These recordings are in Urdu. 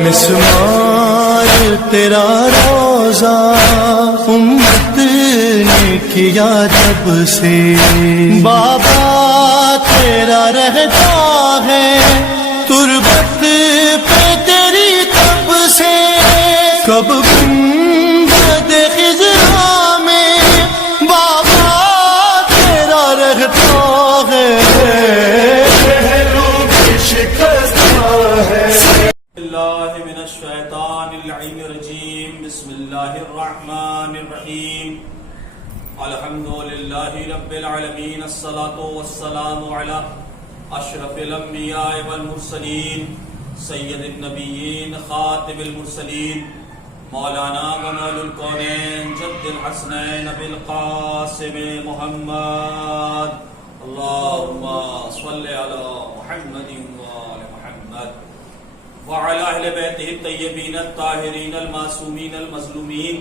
مسمار تیرا روزہ امت نے کیا جب سے، بابا تیرا رہتا ہے تربت پہ تیری تب سے، کب گنبد خضرا میں بابا تیرا رہتا ہے، اللہ من الشیطان اللعین الرجیم، بسم اللہ الرحمن الرحیم، الحمدللہ رب العالمین، الصلاة والسلام علی اشرف الانبیاء والمرسلین، سید النبیین خاتم المرسلین، مولانا کمال الکونین جد الحسنین ابی القاسم محمد، اللہم صلی علی محمد وآل محمد وعلى اہل بیتہ الطیبین الطاہرین المعصومین المظلومین،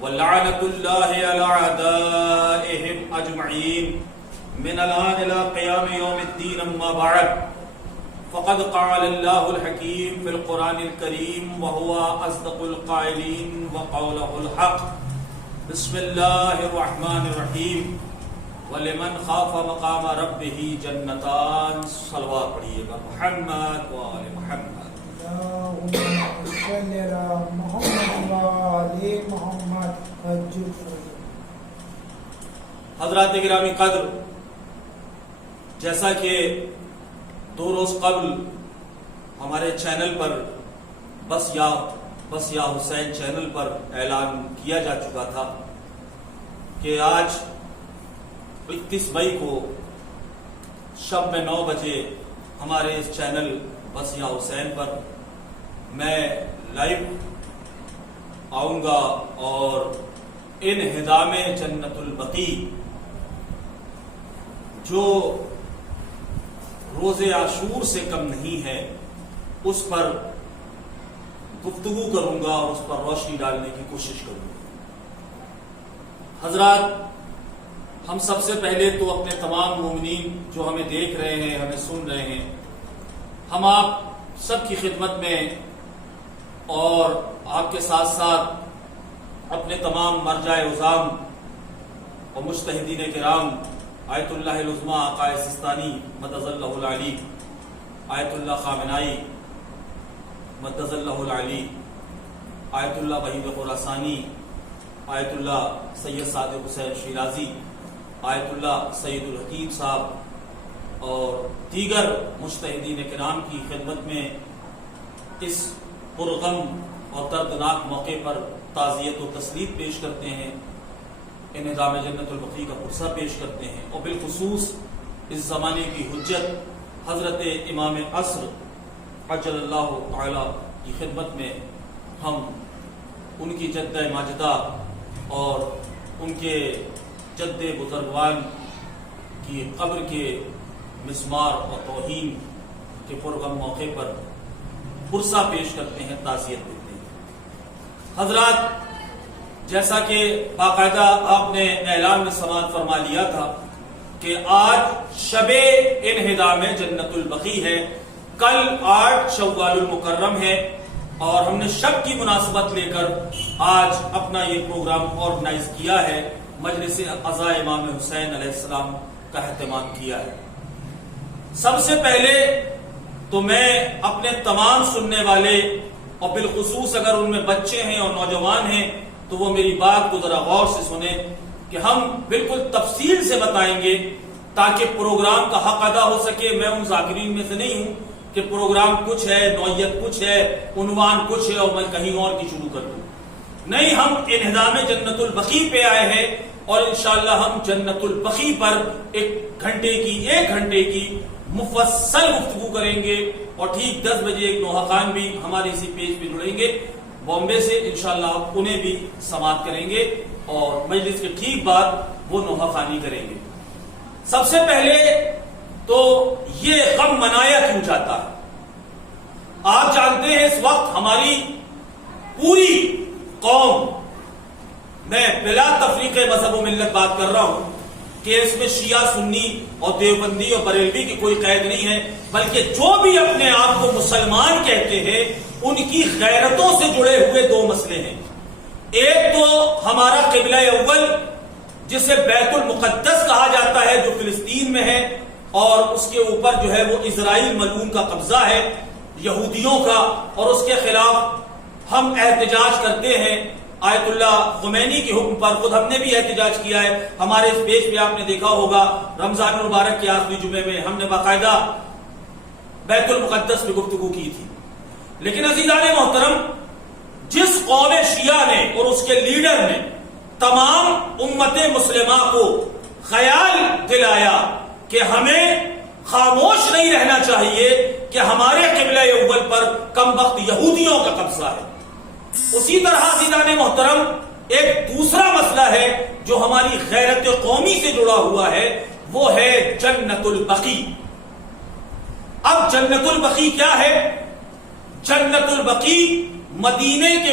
ولعنۃ اللہ علی اعدائہم اجمعین من الآن الى قیام یوم الدین، اما بعد فقد قال اللہ الحکیم فی القرآن الکریم وهو اصدق القائلین وقولہ الحق، بسم اللہ الرحمن الرحیم، وَلِمَنْ خَافَ مَقَامَ رَبِّهِ جَنَّتَانِ، صلوات پڑھیے گا محمد وآل محمد۔ اللہم صلی علی محمد وآل محمد۔ حضرات گرامی قدر، جیسا کہ 2 روز قبل ہمارے چینل پر بس یا حسین چینل پر اعلان کیا جا چکا تھا کہ آج 31 مئی کو شب میں 9 بجے ہمارے اس چینل بس یا حسین پر میں لائیو آؤں گا اور انہدام جنت البقیع جو روز عاشور سے کم نہیں ہے اس پر گفتگو کروں گا اور اس پر روشنی ڈالنے کی کوشش کروں گا۔ حضرات، ہم سب سے پہلے تو اپنے تمام مومنین جو ہمیں دیکھ رہے ہیں، ہمیں سن رہے ہیں، ہم آپ سب کی خدمت میں اور آپ کے ساتھ ساتھ اپنے تمام مرجع عظام و مجتہدین کرام، آیت اللہ العظمیٰ آقا سستانی مدد اللہ العلی، آیت اللہ خامنائی مدد اللہ العلی، آیت اللہ وحید خراسانی، آیت اللہ سید صادق حسین شیرازی، آیت اللہ سید الحکیم صاحب اور دیگر مجتہدین کرام کی خدمت میں اس پرغم اور دردناک موقع پر تعزیت و تسلیت پیش کرتے ہیں، انہدام جنت البقیع کا پرسہ پیش کرتے ہیں، اور بالخصوص اس زمانے کی حجت حضرت امام عصر عجل اللہ تعالی کی خدمت میں ہم ان کی جدہ ماجدہ اور ان کے جد بزرگوان کی قبر کے مسمار اور توہین کے پرغم موقع پر پرسہ پیش کرتے ہیں، تعزیت دیتے ہیں۔ حضرات، جیسا کہ باقاعدہ آپ نے اعلان میں سماعت فرما لیا تھا کہ آج شب انہدام جنت البقیع ہے، کل 8 شوال المکرم ہے، اور ہم نے شب کی مناسبت لے کر آج اپنا یہ پروگرام آرگنائز کیا ہے، مجلس عزاء امام حسین علیہ السلام کا اہتمام کیا ہے۔ سب سے پہلے تو میں اپنے تمام سننے والے اور بالخصوص اگر ان میں بچے ہیں اور نوجوان ہیں تو وہ میری بات کو ذرا غور سے سنیں کہ ہم بالکل تفصیل سے بتائیں گے تاکہ پروگرام کا حق ادا ہو سکے۔ میں ان ذاکرین میں سے نہیں ہوں کہ پروگرام کچھ ہے، نوعیت کچھ ہے، عنوان کچھ ہے اور میں کہیں اور کی شروع کر دوں۔ نہیں، ہم انہدام جنت البقیع پہ آئے ہیں اور انشاءاللہ ہم جنت البقیع پر 1 گھنٹے کی مفصل گفتگو کریں گے، اور ٹھیک 10 بجے ایک نوحہ خان بھی ہمارے اسی پیج پہ جڑیں گے بامبے سے، انشاءاللہ انہیں بھی سماعت کریں گے اور مجلس کے ٹھیک بعد وہ نوحہ خانی کریں گے۔ سب سے پہلے تو یہ غم منایا کیوں جاتا ہے؟ آپ جانتے ہیں اس وقت ہماری پوری قوم، میں بلا تفریق مذہب و ملت بات کر رہا ہوں، کہ اس میں شیعہ سنی اور دیوبندی اور بریلوی کی کوئی قید نہیں ہے، بلکہ جو بھی اپنے آپ کو مسلمان کہتے ہیں ان کی غیرتوں سے جڑے ہوئے دو مسئلے ہیں۔ ایک تو ہمارا قبلہ اول جسے بیت المقدس کہا جاتا ہے جو فلسطین میں ہے، اور اس کے اوپر جو ہے وہ اسرائیل ملعون کا قبضہ ہے یہودیوں کا، اور اس کے خلاف ہم احتجاج کرتے ہیں۔ آیت اللہ خمینی کے حکم پر خود ہم نے بھی احتجاج کیا ہے۔ ہمارے اس پیج پہ آپ نے دیکھا ہوگا رمضان المبارک کے آخری جمعے میں ہم نے باقاعدہ بیت المقدس پہ گفتگو کی تھی۔ لیکن عزیزان محترم، جس قوم شیعہ نے اور اس کے لیڈر نے تمام امت مسلمہ کو خیال دلایا کہ ہمیں خاموش نہیں رہنا چاہیے کہ ہمارے قبلہ اول پر کم وقت یہودیوں کا قبضہ ہے، اسی طرح عزیزان محترم ایک دوسرا مسئلہ ہے جو ہماری غیرت قومی سے جڑا ہوا ہے، وہ ہے جنت البقیع۔ اب جنت البقیع کیا ہے؟ جنت البقیع مدینے کے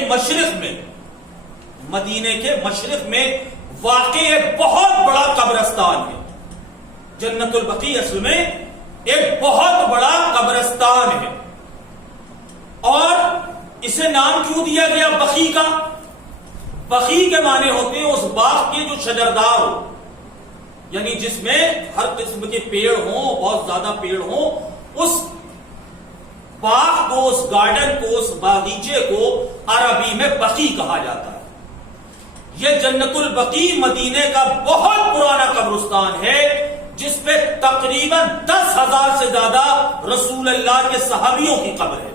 مشرق میں واقع ایک بہت بڑا قبرستان ہے۔ جنت البقیع اصل میں ایک بہت بڑا قبرستان ہے، اور اسے نام کیوں دیا گیا بقیع کا؟ بقیع کے معنی ہوتے ہیں اس باغ کے جو شجردار ہو، یعنی جس میں ہر قسم کے پیڑ ہوں، بہت زیادہ پیڑ ہوں، اس باغ کو، اس گارڈن کو، اس باغیچے کو عربی میں بقیع کہا جاتا ہے۔ یہ جنت البقیع مدینے کا بہت پرانا قبرستان ہے، جس پہ تقریباً 10,000 سے زیادہ رسول اللہ کے صحابیوں کی قبر ہے،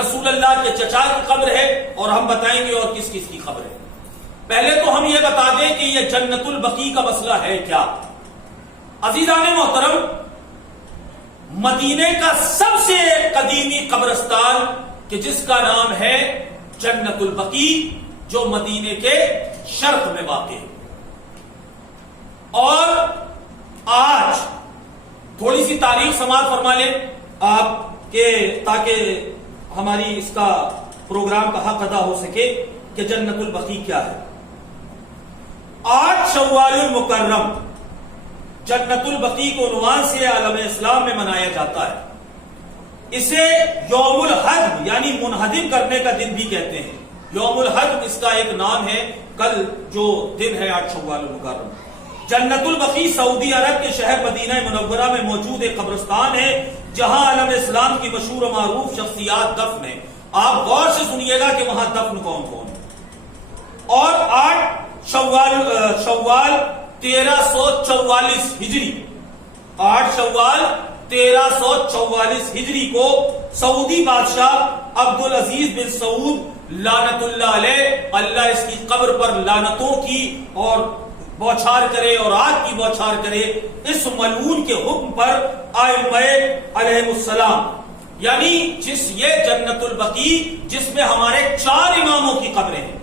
رسول اللہ کے چچا کی قبر ہے، اور ہم بتائیں گے اور کس کس کی قبر ہے۔ پہلے تو ہم یہ بتا دیں کہ یہ جنت البقیع کا مسئلہ ہے کیا۔ عزیزان محترم، مدینے کا سب سے قدیمی قبرستان کہ جس کا نام ہے جنت البقیع، جو مدینے کے شرق میں واقع ہے، اور آج تھوڑی سی تاریخ سماعت فرما لیں آپ کہ تاکہ ہماری اس کا پروگرام کا حق ادا ہو سکے کہ جنت البقیع کیا ہے۔ 8 شوال المکرم جنت البقیع کو عنوان سے عالم اسلام میں منایا جاتا ہے۔ اسے یوم الحدم یعنی منہدم کرنے کا دن بھی کہتے ہیں۔ یوم الحدم اس کا ایک نام ہے، کل جو دن ہے 8 شوال المکرم۔ جنت البقیع سعودی عرب کے شہر مدینہ منورہ میں موجود ایک قبرستان ہے، جہاں عالم اسلام کی مشہور و معروف شخصیات دفن ہیں۔ آپ غور سے سنیے گا کہ وہاں دفن کون کون ہے۔ اور 8 شوال 1344 ہجری، 8 شوال 1344 ہجری کو سعودی بادشاہ عبدالعزیز بن سعود لعنت اللہ علیہ، اللہ اس کی قبر پر لعنتوں کی اور بوچھار کرے اور آگ کی بوچھار کرے، اس ملعون کے حکم پر ائمہ علیہ السلام، یعنی یہ جنت البقیع جس میں ہمارے 4 اماموں کی قبریں ہیں۔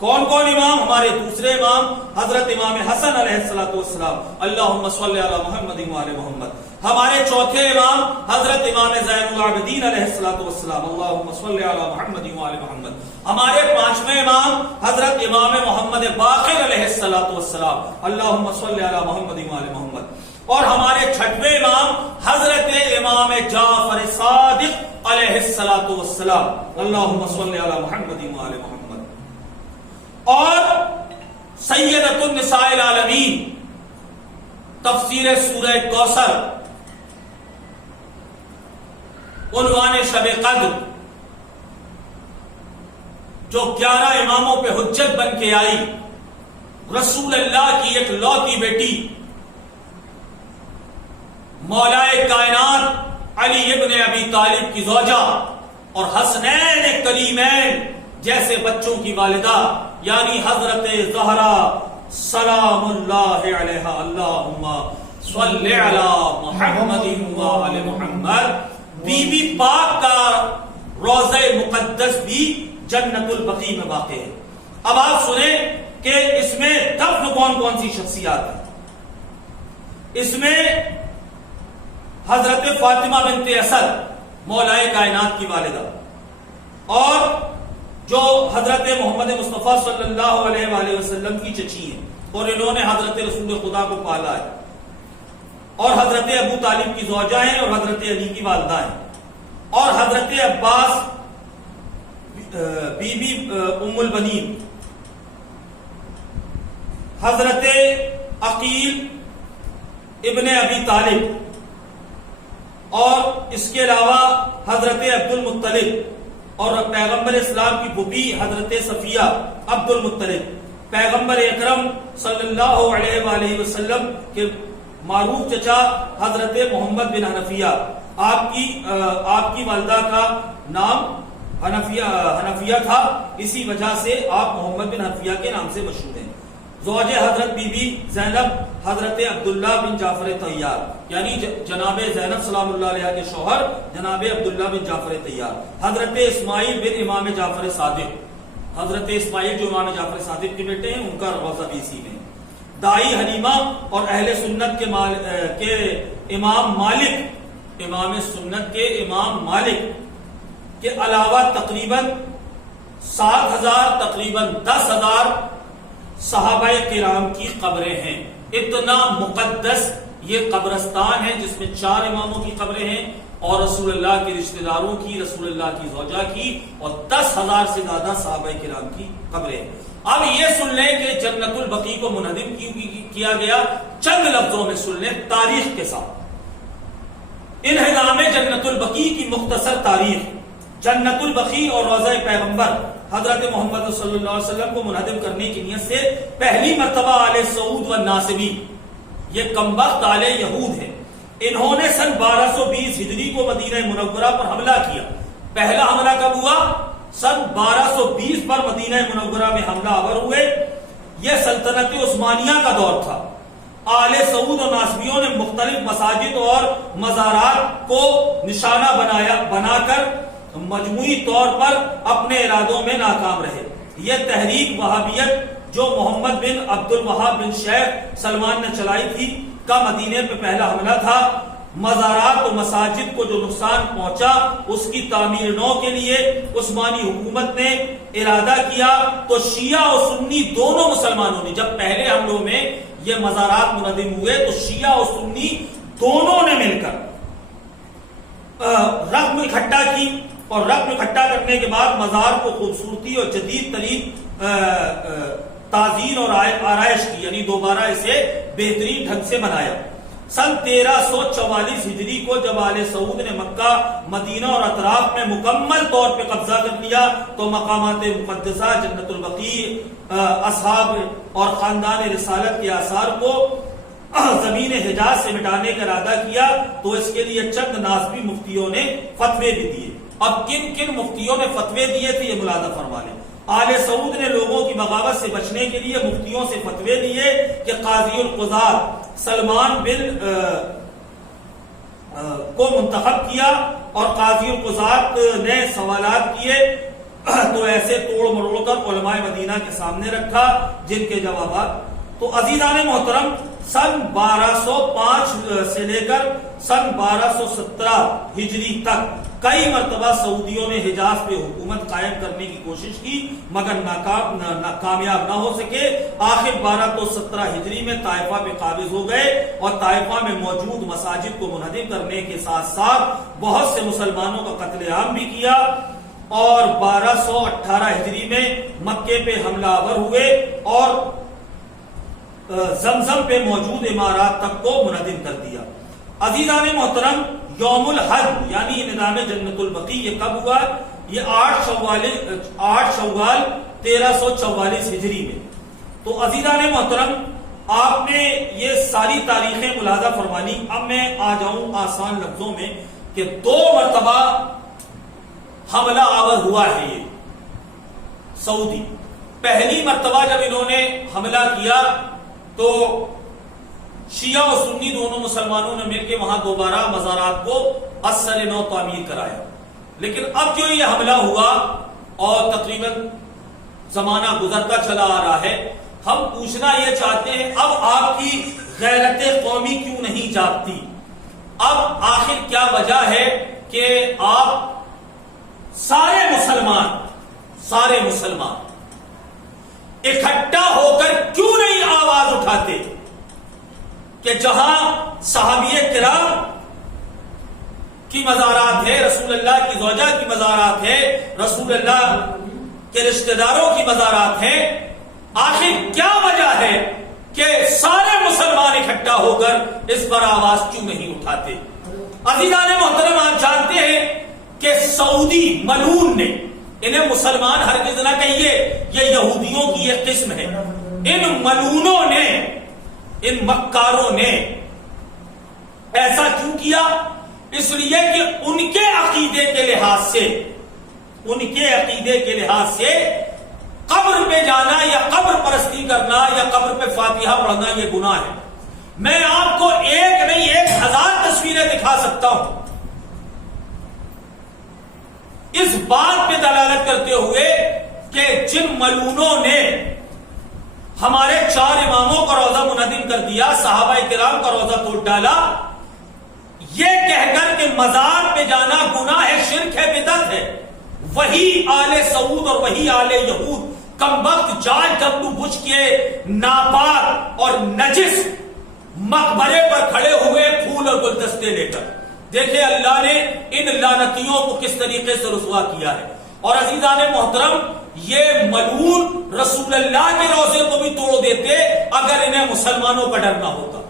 کون کون امام؟ ہمارے دوسرے امام حضرت امام حسن علیہ السلام، اللہم صلی علی محمد وعلی محمد۔ ہمارے چوتھے امام حضرت امام زین العابدین علیہ السلام، اللہم صلی علی محمد وعلی محمد۔ ہمارے 5ویں امام حضرت امام محمد باقر علیہ السلام، اللہم صلی علی محمد وعلی محمد۔ اور ہمارے 6ویں امام حضرت امام جعفر صادق علیہ السلام، اللہم صلی علی محمد وعلی محمد۔ اور سیدۃ النساء العالمین، تفسیر سورہ کوثر، عنوان شب قدر، جو 11 اماموں پہ حجت بن کے آئی، رسول اللہ کی ایک لوتی بیٹی مولا کائنات علی ابن ابی طالب کی زوجہ اور حسنین کریمین جیسے بچوں کی والدہ یعنی حضرت زہرا سلام اللہ علیہا، اللہم صلی علی محمد وعلی محمد۔ بی بی پاک کا روضہ مقدس بھی جنت البقیع میں واقع ہے۔ اب آپ سنیں کہ اس میں دفن کون کون سی شخصیات ہیں۔ اس میں حضرت فاطمہ بنت اسد مولا کائنات کی والدہ، اور جو حضرت محمد مصطفیٰ صلی اللہ علیہ وآلہ وسلم کی چچی ہیں، اور انہوں نے حضرت رسول خدا کو پالا ہے، اور حضرت ابو طالب کی زوجہ ہیں، اور حضرت علی کی والدہ ہیں، اور حضرت عباس بی بی ام البنین، حضرت عقیل ابن ابی طالب، اور اس کے علاوہ حضرت عبد المطلب، اور پیغمبر اسلام کی پھوپھی حضرت صفیہ عبد المطلب، پیغمبر اکرم صلی اللہ علیہ وآلہ وسلم کے معروف چچا حضرت محمد بن حنفیہ، آپ کی والدہ کا نام حنفیہ تھا، اسی وجہ سے آپ محمد بن حنفیہ کے نام سے مشہور ہیں۔ زوج حضرت بی بی زینب حضرت عبداللہ بن جعفر طیار، یعنی جناب زینب سلام اللہ علیہ کے شوہر جناب عبداللہ بن جعفر طیار، حضرت اسماعیل بن امام جعفر صادق، حضرت اسماعیل جو امام جعفر صادق کے بیٹے ہیں ان کا روضہ بھی اسی میں، دائی حلیمہ اور اہل سنت کے امام مالک، امام سنت کے امام مالک کے علاوہ تقریباً 7,000 تقریباً 10,000 صحابہ کرام کی قبریں ہیں۔ اتنا مقدس یہ قبرستان ہے جس میں 4 اماموں کی قبریں ہیں، اور رسول اللہ کے رشتہ داروں کی، رسول اللہ کی زوجہ کی، اور 10,000 سے زیادہ صحابہ کرام کی قبریں ہیں۔ اب یہ سن لیں کہ جنت البقیع کو منہدم کیا گیا، چند لفظوں میں سن لیں تاریخ کے ساتھ۔ انہدام جنت البقیع کی مختصر تاریخ۔ جنت البقیع اور روضہ پیغمبر حضرت محمد صلی اللہ علیہ وسلم کو منہدم کرنے کی نیت سے پہلی مرتبہ آل سعود و ناصبی، یہ کمبخت آل یہود ہے، انہوں نے سن 1220 ہجری کو مدینہ منورہ پر حملہ کیا۔ پہلا حملہ کب ہوا؟ سن 1220 پر مدینہ منورہ میں حملہ آور ہوئے۔ یہ سلطنت عثمانیہ کا دور تھا۔ آل سعود و ناصبیوں نے مختلف مساجد اور مزارات کو نشانہ بنا کر مجموعی طور پر اپنے ارادوں میں ناکام رہے۔ یہ تحریک وہابیت جو محمد بن عبد الوہاب بن شیخ سلمان نے چلائی تھی کا مدینے پہ پہلا حملہ تھا۔ مزارات و مساجد کو جو نقصان پہنچا اس کی تعمیر نو کے لیے عثمانی حکومت نے ارادہ کیا، تو شیعہ اور سنی دونوں مسلمانوں نے، جب پہلے حملوں میں یہ مزارات منہدم ہوئے تو شیعہ اور سنی دونوں نے مل کر رقم اکٹھا کی، اور رقم اکٹھا کرنے کے بعد مزار کو خوبصورتی اور جدید ترین تعزیر اور آرائش کی، یعنی دوبارہ اسے بہترین ڈھنگ سے بنایا۔ سن 1344 ہجری کو جب آل سعود نے مکہ، مدینہ اور اطراف میں مکمل طور پہ قبضہ کر لیا تو مقامات مقدسہ، جنت البقیع، اصحاب اور خاندان رسالت کے آثار کو زمین حجاز سے مٹانے کا ارادہ کیا، تو اس کے لیے چند ناصبی مفتیوں نے فتوے بھی دیے۔ اب کن کن مفتیوں نے فتوے دیے تھے یہ ملاحظہ فرما لیں۔ آل سعود نے لوگوں کی بغاوت سے بچنے کے لیے مفتیوں سے فتوے دیے کہ قاضی القضات سلمان بن کو منتخب کیا، اور قاضی القضات نے سوالات کیے تو ایسے توڑ مروڑ کر علماء مدینہ کے سامنے رکھا جن کے جوابات، تو عزیزان محترم سن 1205 سے لے کر سن 1217 ہجری تک کئی مرتبہ سعودیوں نے حجاز پہ حکومت قائم کرنے کی کوشش کی، مگر کامیاب نہ ہو سکے۔ آخر 1217 ہجری میں طائفہ پہ قابض ہو گئے، اور طائفہ میں موجود مساجد کو منہدم کرنے کے ساتھ ساتھ بہت سے مسلمانوں کا قتل عام بھی کیا، اور 1218 ہجری میں مکے پہ حملہ آور ہوئے اور زمزم پہ موجود عمارات تک کو منہدم کر دیا۔ عزیزان محترم، یوم الحج یعنی انہدام جنت البقیع یہ کب ہوا؟ یہ 8 شوال 1344 ہجری میں۔ تو عزیزان محترم، آپ نے یہ ساری تاریخیں ملاحظہ فرمانی۔ اب میں آ جاؤں آسان لفظوں میں کہ 2 مرتبہ حملہ آور ہوا ہے یہ سعودی۔ پہلی مرتبہ جب انہوں نے حملہ کیا تو شیعہ اور سنی دونوں مسلمانوں نے مل کے وہاں دوبارہ مزارات کو اثر نو تعمیر کرایا، لیکن اب جو یہ حملہ ہوا اور تقریباً زمانہ گزرتا چلا آ رہا ہے، ہم پوچھنا یہ چاہتے ہیں اب آپ کی غیرت قومی کیوں نہیں جاگتی؟ اب آخر کیا وجہ ہے کہ آپ سارے مسلمان اکٹھا ہو کر کیوں نہیں آواز اٹھاتے کہ جہاں صحابی کرام کی مزارات ہے، رسول اللہ کی زوجہ کی مزارات ہے، رسول اللہ کے رشتہ داروں کی مزارات ہیں، آخر کیا وجہ ہے کہ سارے مسلمان اکٹھا ہو کر اس پر آواز کیوں نہیں اٹھاتے؟ عزیزان محترم، آپ جانتے ہیں کہ سعودی ملعون نے، انہیں مسلمان ہرگز نہ کہیے، یہ یہودیوں کی ایک قسم ہے، ان ملعونوں نے، ان مکاروں نے ایسا کیوں کیا؟ اس لیے کہ ان کے عقیدے کے لحاظ سے، ان کے عقیدے کے لحاظ سے قبر پہ جانا یا قبر پرستی کرنا یا قبر پہ فاتحہ پڑھنا یہ گناہ ہے۔ میں آپ کو ایک نہیں 1000 تصویریں دکھا سکتا ہوں اس بات پہ دلالت کرتے ہوئے کہ جن ملعونوں نے ہمارے 4 اماموں کا روزہ منہدم کر دیا، صحابہ کرام کا روزہ توڑ ڈالا، یہ کہہ کر کہ مزار پہ جانا گناہ ہے، شرک ہے، بدعت ہے، وہی آل سعود اور وہی آل یہود کمبخت جارج ڈبلیو بش کے ناپاک اور نجس مقبرے پر کھڑے ہوئے پھول اور گلدستے لے کر، دیکھیں اللہ نے ان لعنتیوں کو کس طریقے سے رسوا کیا ہے۔ اور عزیزان محترم، یہ ملعون رسول اللہ کے روزے کو بھی توڑ دیتے اگر انہیں مسلمانوں کا ڈر نہ ہوتا،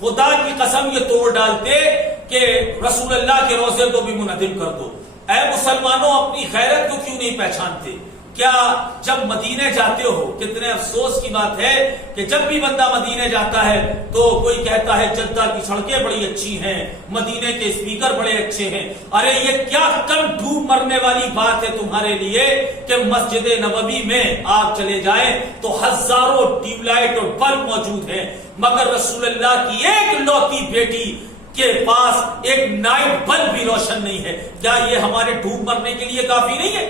خدا کی قسم یہ توڑ ڈالتے کہ رسول اللہ کے روزے کو بھی منہدم کر دو۔ اے مسلمانوں، اپنی غیرت کو کیوں نہیں پہچانتے؟ کیا جب مدینے جاتے ہو، کتنے افسوس کی بات ہے کہ جب بھی بندہ مدینے جاتا ہے تو کوئی کہتا ہے جدہ کی سڑکیں بڑی اچھی ہیں، مدینے کے اسپیکر بڑے اچھے ہیں۔ ارے یہ کیا کم ڈوب مرنے والی بات ہے تمہارے لیے کہ مسجد نبوی میں آپ چلے جائیں تو ہزاروں ٹیوب لائٹ اور بلب موجود ہیں، مگر رسول اللہ کی ایک لوتی بیٹی کے پاس ایک نائٹ بلب بھی روشن نہیں ہے۔ کیا یہ ہمارے ڈوب مرنے کے لیے کافی نہیں ہے؟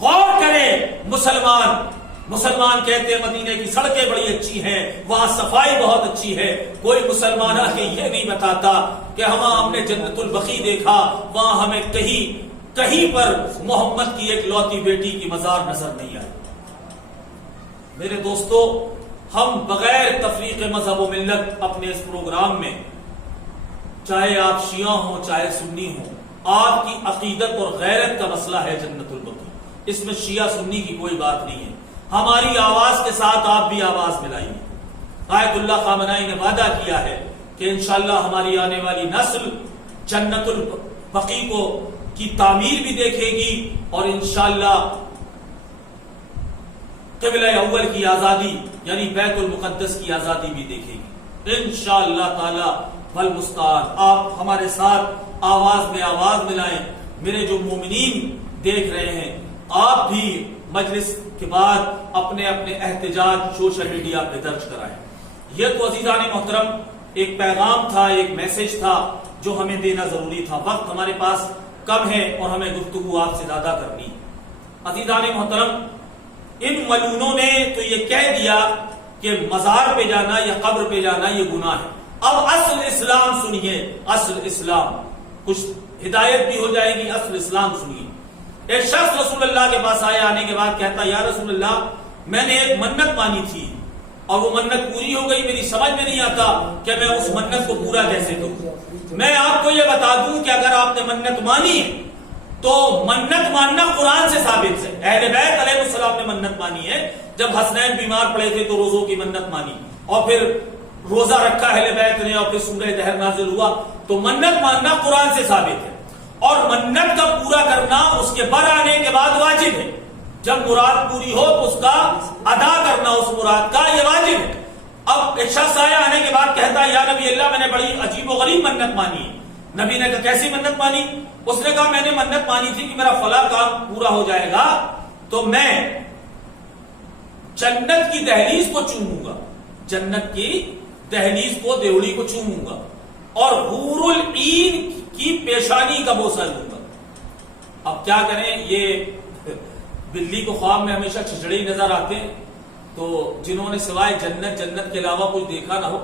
غور کریں مسلمان کہتے ہیں مدینے کی سڑکیں بڑی اچھی ہیں، وہاں صفائی بہت اچھی ہے، کوئی مسلمان آ کے یہ نہیں بتاتا کہ ہم نے جنت البقیع دیکھا، وہاں ہمیں کہیں پر محمد کی ایک لوتی بیٹی کی مزار نظر نہیں آئی۔ میرے دوستو، ہم بغیر تفریق مذہب و ملت اپنے اس پروگرام میں، چاہے آپ شیعہ ہوں چاہے سنی ہوں، آپ کی عقیدت اور غیرت کا مسئلہ ہے جنت البقیع، اس میں شیعہ سنی کی کوئی بات نہیں ہے۔ ہماری آواز کے ساتھ آپ بھی آواز ملائیے۔ آیت اللہ خامنائی نے وعدہ کیا ہے کہ انشاءاللہ ہماری آنے والی نسل جنت البقیع کی تعمیر بھی دیکھے گی اور انشاءاللہ قبلہ اول کی آزادی یعنی بیت المقدس کی آزادی بھی دیکھے گی انشاءاللہ تعالی والمستعان۔ آپ ہمارے ساتھ آواز میں آواز ملائیں۔ میرے جو مومنین دیکھ رہے ہیں، آپ بھی مجلس کے بعد اپنے احتجاج سوشل میڈیا پہ درج کرائیں۔ یہ تو عزیزان محترم ایک پیغام تھا، ایک میسج تھا جو ہمیں دینا ضروری تھا۔ وقت ہمارے پاس کم ہے اور ہمیں گفتگو آپ سے زیادہ کرنی۔ عزیزان محترم، ان ملعونوں نے تو یہ کہہ دیا کہ مزار پہ جانا یا قبر پہ جانا یہ گناہ ہے۔ اب اصل اسلام سنیے، اصل اسلام، کچھ ہدایت بھی ہو جائے گی۔ اصل اسلام سنیے۔ ایک شخص رسول اللہ کے پاس آیا، آنے کے بعد کہتا یا رسول اللہ، میں نے ایک منت مانی تھی اور وہ منت پوری ہو گئی، میری سمجھ میں نہیں آتا کہ میں اس منت کو پورا کیسے کروں۔ میں آپ کو یہ بتا دوں کہ اگر آپ نے منت مانی تو منت ماننا قرآن سے ثابت ہے۔ اہل بیت علیہ السلام نے منت مانی ہے، جب حسنین بیمار پڑے تھے تو روزوں کی منت مانی اور پھر روزہ رکھا اہل بیت نے اور پھر سورہ دہر نازل ہوا، تو منت ماننا قرآن سے ثابت ہے اور منت کا پورا کرنا اس کے بر آنے کے بعد واجب ہے۔ جب مراد پوری ہو تو اس کا ادا کرنا اس مراد کا یہ واجب ہے۔ اب ایک شخص آیا، آنے کے بعد کہتا یا نبی اللہ، میں نے بڑی عجیب و غریب منت مانی ہے۔ نبی نے کہا کیسی منت مانی؟ اس نے کہا میں نے منت مانی تھی کہ میرا فلاں کام پورا ہو جائے گا تو میں جنت کی دہلیز کو چوموں گا، جنت کی دہلیز کو، دیوڑی کو چوموں گا اور حور العین کی پیشانی کا بوسہ لوں گا۔ اب کیا کریں، یہ بلی کو خواب میں ہمیشہ چھچڑے ہی نظر آتے ہیں، تو جنہوں نے سوائے جنت کے علاوہ کچھ دیکھا نہ ہو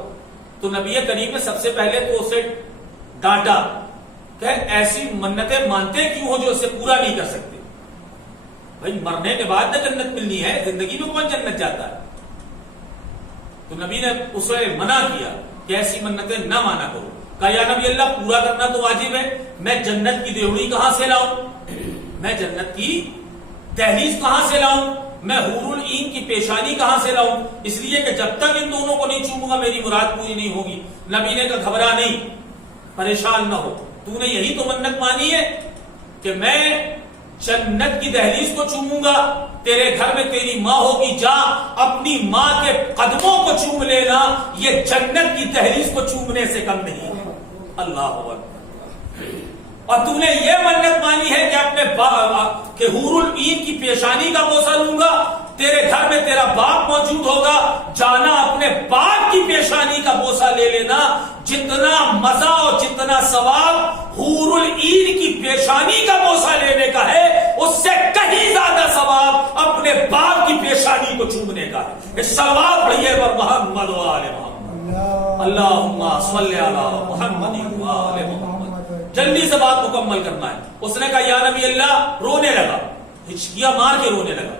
تو نبی کریم نے سب سے پہلے تو اسے ڈانٹا کہ ایسی منتیں مانتے کیوں ہو جو اسے پورا نہیں کر سکتے۔ بھائی مرنے کے بعد نہ جنت ملنی ہے، زندگی میں کون جنت جاتا ہے؟ تو نبی نے اسے منع کیا کہ ایسی منتیں نہ مانا کرو. کہا یا نبی اللہ پورا کرنا تو واجب ہے، میں جنت کی دیوڑی کہاں سے لاؤں، میں جنت کی دہلیز کہاں سے لاؤں، میں حور العین کی پیشانی کہاں سے لاؤں؟ اس لیے کہ جب تک ان دونوں کو نہیں چوموں گا میری مراد پوری نہیں ہوگی. نبی نے کہا گھبرا نہیں، پریشان نہ ہو، تو نے یہی تو منت مانی ہے کہ میں جنت کی دہلیز کو چوموں گا، تیرے گھر میں تیری ماں ہوگی، جا اپنی ماں کے قدموں کو چوم لینا، یہ جنت کی دہلیز کو چومنے سے کم نہیں ہے. اللہ اکبر. اور تم نے یہ منت مانی ہے کہ اپنے کہ حور العین کی پیشانی کا بوسہ لوں گا، تیرے گھر میں تیرا باپ موجود ہوگا، جانا اپنے باپ کی پیشانی کا بوسہ لے لینا. جتنا مزہ اور جتنا ثواب حور العین کی پیشانی کا بوسہ لینے کا ہے، اس سے کہیں زیادہ ثواب اپنے باپ کی پیشانی کو چومنے کا ہے. ثواب پڑھیے پر محمد و آل محمد، اللہم صلی علی محمد و آل محمد. جلدی سے بات مکمل کرنا ہے. اس نے کہا یا نبی اللہ، رونے لگا، ہچکیاں مار کے رونے لگا.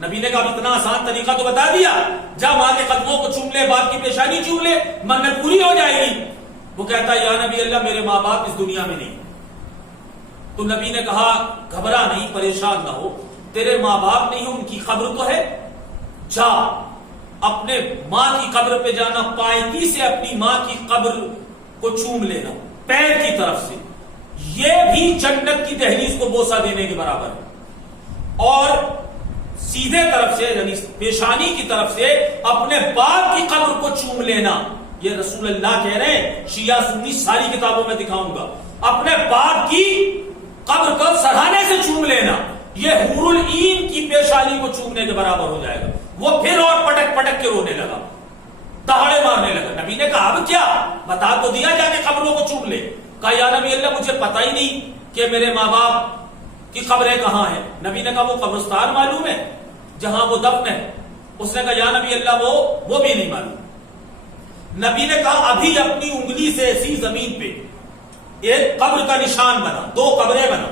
نبی نے کہا اتنا آسان طریقہ تو بتا دیا، جا ماں کے قدموں کو چوم لے، باپ کی پیشانی چوم لے، منت پوری ہو جائے گی. وہ کہتا یا نبی اللہ میرے ماں باپ اس دنیا میں نہیں. تو نبی نے کہا گھبرا نہیں، پریشان نہ ہو، تیرے ماں باپ نہیں، ان کی قبر تو ہے، جا اپنے ماں کی قبر پہ جانا، پائیدی سے اپنی ماں کی قبر کو چوم لینا پیر کی طرف سے. یہ بھی جنت کی دہلیز کو بوسہ دینے کے برابر ہے. اور سیدھے طرف سے یعنی پیشانی کی طرف سے اپنے باپ کی قبر کو چوم لینا، یہ رسول اللہ کہہ رہے ہیں، شیعہ سنی ساری کتابوں میں دکھاؤں گا. اپنے باپ کی قبر کو سرہانے سے چوم لینا، یہ حور العین کی پیشانی کو چومنے کے برابر ہو جائے گا. وہ پھر اور پٹک پٹک کے رونے لگا، دہاڑے مارنے لگا. نبی نے کہا اب کیا، بتا تو دیا جا کے قبروں کو چوم لے. کہا یا نبی اللہ مجھے پتا ہی نہیں کہ میرے ماں باپ کی قبریں کہاں ہیں. نبی نے کہا وہ قبرستان معلوم ہے جہاں وہ دفن ہے. اس نے کہا یا نبی اللہ وہ بھی نہیں معلوم. نبی نے کہا ابھی اپنی انگلی سے ایسی زمین پہ ایک قبر کا نشان بنا، دو قبریں بنا،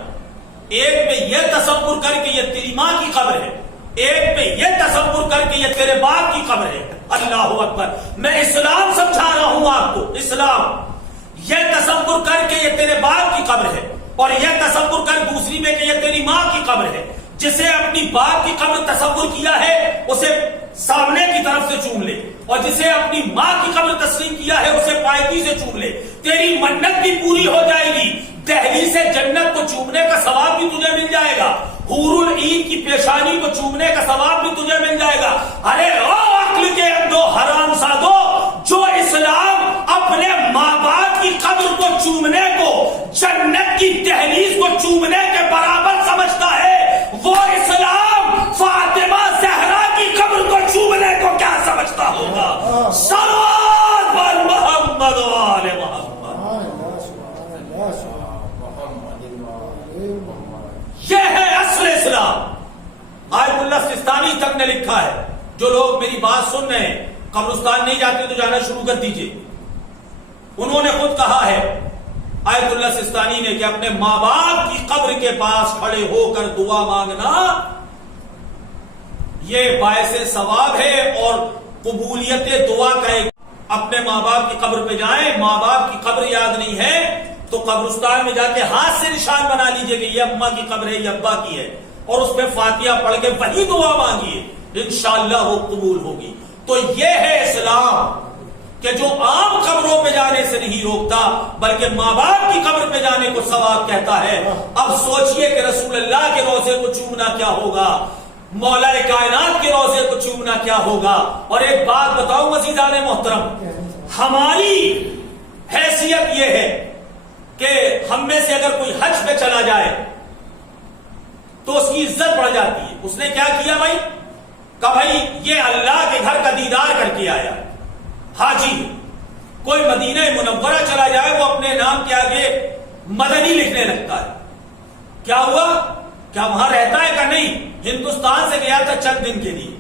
ایک پہ یہ تصور کر کے یہ تیری ماں کی قبر ہے، ایک پہ یہ تصور کر کے یہ تیرے باپ کی قبر ہے. اللہ اکبر. میں اسلام سمجھا رہا ہوں آپ کو، اسلام. یہ تصور کر کے یہ تیرے باپ کی قبر ہے، اور یہ تصور کر دوسری میں کہ یہ تیری ماں کی قبر ہے. جسے اپنی باپ کی قبر تصور کیا ہے اسے سامنے کی طرف سے چوم لے، اور جسے اپنی ماں کی قبر تسلیم کیا ہے اسے پائیدی سے چوم لے. تیری منت بھی پوری ہو جائے گی، دہلی سے جنت کو چومنے کا ثواب بھی تجھے مل جائے گا، حور العین کی پیشانی کو چومنے کا ثواب بھی تجھے مل جائے گا. ارے او عقل کے اندھو حرام سادو، جو اسلام اپنے ماں باپ کی قبر کو چومنے کو جنت کی دہلیز کو چومنے کے برابر سمجھتا ہے، وہ اسلام فاطمہ زہرا کی قبر کو چومنے کو کیا سمجھتا ہوگا. صلوات بر محمد و آل محمد. یہ ہے اصل اسلام. آیت اللہ سستانی تک نے لکھا ہے، جو لوگ میری بات سن رہے ہیں قبرستان نہیں جاتے تو جانا شروع کر دیجئے. انہوں نے خود کہا ہے آیت اللہ سستانی نے کہ اپنے ماں باپ کی قبر کے پاس کھڑے ہو کر دعا مانگنا یہ باعث ثواب ہے اور قبولیت دعا کا ایک. اپنے ماں باپ کی قبر پہ جائیں، ماں باپ کی قبر یاد نہیں ہے تو قبرستان میں جا کے ہاتھ سے نشان بنا لیجئے کہ یہ اماں کی قبر ہے، یہ ابا کی ہے، اور اس پہ فاتحہ پڑھ کے وہی دعا مانگیے، انشاءاللہ وہ قبول ہوگی. تو یہ ہے اسلام کہ جو عام قبروں پہ جانے سے نہیں روکتا بلکہ ماں باپ کی قبر پہ جانے کو ثواب کہتا ہے. اب سوچئے کہ رسول اللہ کے روضے کو چومنا کیا ہوگا، مولا کائنات کے روضے کو چومنا کیا ہوگا. اور ایک بات بتاؤں عزیزان محترم، ہماری حیثیت یہ ہے کہ ہم میں سے اگر کوئی حج پہ چلا جائے تو اس کی عزت بڑھ جاتی ہے. اس نے کیا کیا بھائی، کہا بھائی یہ اللہ کے گھر کا دیدار کر کے آیا حاجی. کوئی مدینہ منورہ چلا جائے وہ اپنے نام کے آگے مدنی لکھنے لگتا ہے. کیا ہوا، کیا وہاں رہتا ہے کہ نہیں، ہندوستان سے گیا تھا چند دن کے لیے.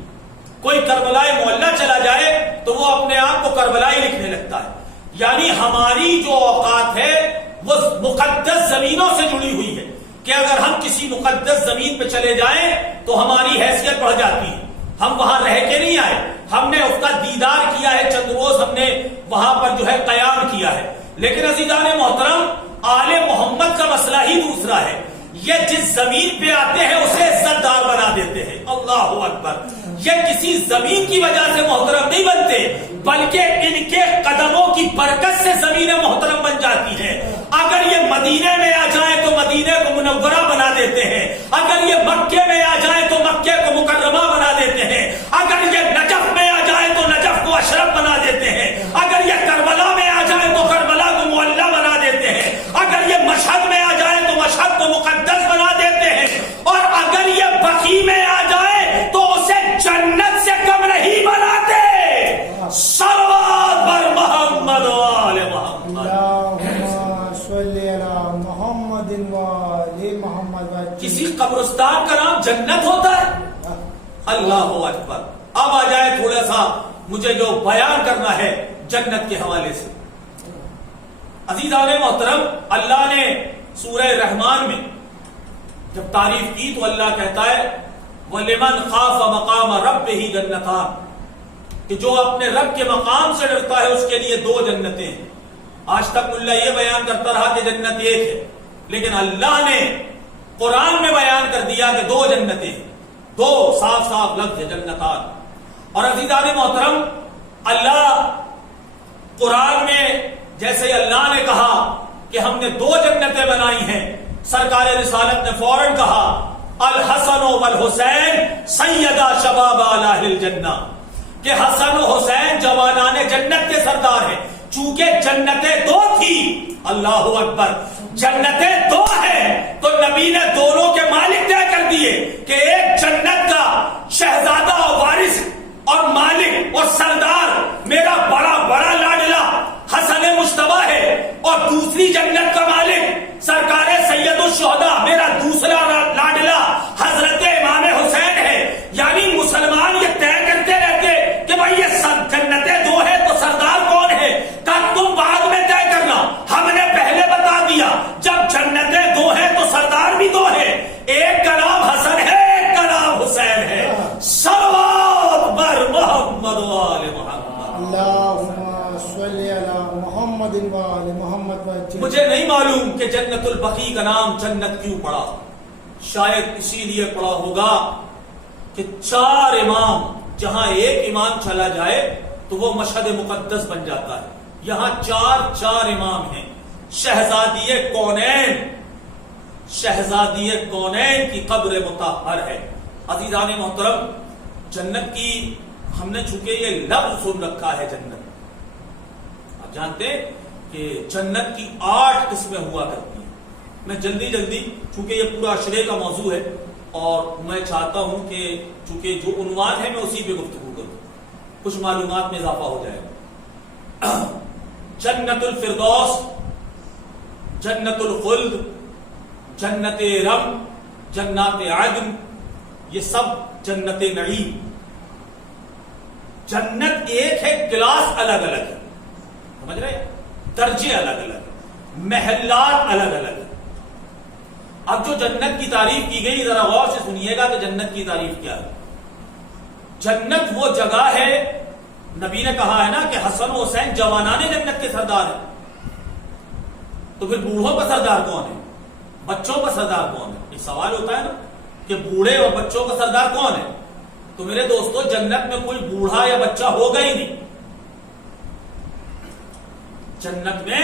کوئی کربلائے محلہ چلا جائے تو وہ اپنے آپ کو کربلائی لکھنے لگتا ہے. یعنی ہماری جو اوقات ہے وہ مقدس زمینوں سے جڑی ہوئی ہے. کہ اگر ہم کسی مقدس زمین پہ چلے جائیں تو ہماری حیثیت بڑھ جاتی ہے. ہم وہاں رہ کے نہیں آئے, ہم نے اس کا دیدار کیا ہے, چند روز ہم نے وہاں پر جو ہے قیام کیا ہے. لیکن عزیزان محترم, آل محمد کا مسئلہ ہی دوسرا ہے. یہ جس زمین پہ آتے ہیں اسے عزت دار بنا دیتے ہیں. اللہ اکبر. یہ کسی زمین کی وجہ سے محترم نہیں بنتے, بلکہ ان کے قدموں کی برکت سے زمینیں محترم بن جاتی ہیں. اگر یہ مدینے میں آ جائیں تو مدینے کو منورہ بنا دیتے ہیں, اگر یہ مکے میں آ جائیں تو مکے کو مکرمہ بنا دیتے ہیں, اگر یہ نجف میں آ جائیں تو نجف کو اشرف بنا دیتے ہیں, اگر یہ کربلا میں آ جائیں تو کربلا کو معلیٰ بنا دیتے ہیں, اگر یہ مشہد میں آ جائیں تو مشہد کو مقدس بنا دیتے ہیں, اور اگر یہ بقیع میں آ جائے تو اسے جنت سے کم نہیں بناتے. صلوات بر محمد و آل محمد. اللہم صلی علی محمد و آل محمد. کسی قبرستان کا نام جنت ہوتا ہے؟ اللہ اکبر. اب آ جائے تھوڑا سا مجھے جو بیان کرنا ہے جنت کے حوالے سے. عزیزان محترم, اللہ نے سورہ رحمان میں جب تعریف کی تو اللہ کہتا ہے وَلِمَنْ خَافَ مَقَامَ رَبِّهِ جَنَّتَانِ, کہ جو اپنے رب کے مقام سے ڈرتا ہے اس کے لیے دو جنتیں ہیں. آج تک اللہ یہ بیان کرتا رہا کہ جنت ایک ہے, لیکن اللہ نے قرآن میں بیان کر دیا کہ دو جنتیں ہیں. دو صاف صاف لفظ ہے جنتان. اور عزیزان محترم, اللہ قرآن میں جیسے اللہ نے کہا کہ ہم نے دو جنتیں بنائی ہیں, سرکار رسالت نے فوراً کہا الحسن والحسین سیدا شباب اہل الجنہ, کہ حسن و حسین جوانان جنت کے سردار ہیں. چونکہ جنتیں دو تھی, اللہ اکبر, جنتیں دو ہیں تو نبی نے دونوں کے مالک طے کر دیے کہ ایک جنت کا شہزادہ اور وارث اور مالک اور سردار میرا بڑا بڑا لاڈلا حسن مجتبیٰ ہے, اور دوسری جنت کا مالک سرکار سید الشہداء میرا دوسرا لاڈلا حضرت امام حسین ہے. یعنی مسلمان یہ طے کرتے رہتے کہ بھائی یہ جنتیں دو ہیں تو سردار کون ہے, تب تم بعد میں طے کرنا. ہم نے پہلے بتا دیا جب جنتیں دو ہیں تو سردار بھی دو ہے. ایک کا نام حسن ہے, ایک کا نام حسین ہے. صلوات بر محمد و آل محمد. اللہم صلی علی محمد و آل محمد. مجھے نہیں معلوم کہ جنت البقیع کا نام جنت کیوں پڑا. شاید اسی لیے پڑا ہوگا کہ چار امام, جہاں ایک امام چلا جائے تو وہ مشہد مقدس بن جاتا ہے. یہاں چار امام ہیں. شہزادی کونین, شہزادی کونین کی قبر مطہر ہے. عزیزان محترم, جنت کی ہم نے چونکہ یہ لفظ سن رکھا ہے جنت, آپ جانتے ہیں کہ جنت کی 8 قسمیں ہوا کرتی ہیں. میں جلدی چونکہ یہ پورا عشرے کا موضوع ہے اور میں چاہتا ہوں کہ چونکہ جو عنوان ہے میں اسی پہ گفتگو کروں, کچھ معلومات میں اضافہ ہو جائے. جنت الفردوس, جنت الخلد, جنت رم, جنات عدن, یہ سب جنت نعیم. جنت ایک ہے, کلاس الگ الگ ہے, سمجھ رہے, درجے الگ الگ, محلات الگ الگ. اب جو جنت کی تعریف کی گئی ذرا غور سے سنیے گا کہ جنت کی تعریف کیا ہے. جنت وہ جگہ ہے, نبی نے کہا ہے نا کہ حسن و حسین جوانان جنت کے سردار ہیں, تو پھر بوڑھوں کا سردار کون ہے, بچوں کا سردار کون ہے؟ ایک سوال ہوتا ہے نا کہ بوڑھے اور بچوں کا سردار کون ہے. تو میرے دوستو, جنت میں کوئی بوڑھا یا بچہ ہوگا ہی نہیں. جنت میں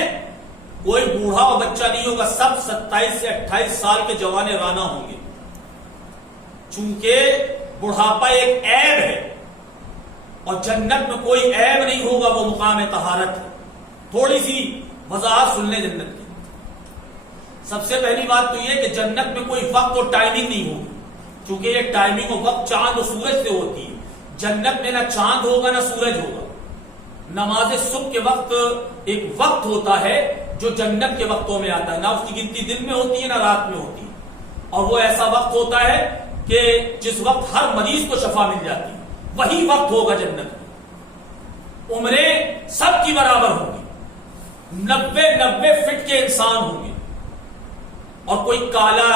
کوئی بوڑھا اور بچہ نہیں ہوگا, سب 27 سے 28 سال کے جوان رانا ہوں گے. چونکہ بڑھاپا ایک عیب ہے اور جنت میں کوئی عیب نہیں ہوگا, وہ مقام طہارت ہے. تھوڑی سی وضاحت سن لیں جنت کی. سب سے پہلی بات تو یہ کہ جنت میں کوئی وقت اور ٹائمنگ نہیں ہوگی, چونکہ یہ ٹائمنگ اور وقت چاند اور سورج سے ہوتی ہے. جنت میں نہ چاند ہوگا نہ سورج ہوگا. نماز صبح کے وقت ایک وقت ہوتا ہے جو جنت کے وقتوں میں آتا ہے, نہ اس کی گنتی دن میں ہوتی ہے نہ رات میں ہوتی ہے, اور وہ ایسا وقت ہوتا ہے کہ جس وقت ہر مریض کو شفا مل جاتی ہے, وہی وقت ہوگا جنت میں. عمریں سب کی برابر ہوں گی, 90 فٹ کے انسان ہوں گے. اور کوئی کالا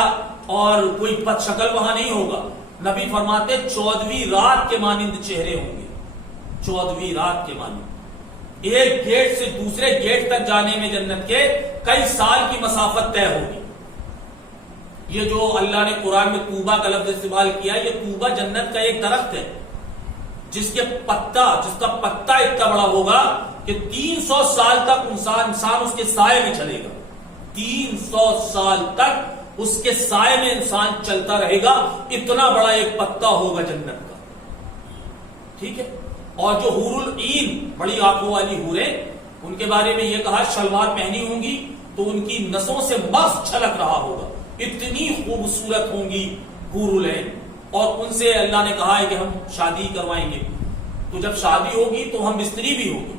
اور کوئی بد شکل وہاں نہیں ہوگا. نبی فرماتے 14ویں رات کے مانند چہرے ہوں گے. 14ویں رات کے مانند. ایک گیٹ سے دوسرے گیٹ تک جانے میں جنت کے کئی سال کی مسافت طے ہوگی. یہ جو اللہ نے قرآن میں طوبہ کا لفظ استعمال کیا، یہ طوبہ جنت کا ایک درخت ہے جس کا پتا اتنا بڑا ہوگا کہ 300 سال تک انسان اس کے سائے میں چلے گا. 300 سال تک اس کے سائے میں انسان چلتا رہے گا. اتنا بڑا ایک پتا ہوگا جنت کا. ٹھیک ہے. اور جو حور العین، بڑی آنکھوں والی حوریں، ان کے بارے میں یہ کہا شلوار پہنی ہوں گی تو ان کی نسوں سے مغز چھلک رہا ہوگا. اتنی خوبصورت ہوں گی حور العین. اور ان سے اللہ نے کہا ہے کہ ہم شادی کروائیں گے. تو جب شادی ہوگی تو ہم مستری بھی ہوگی.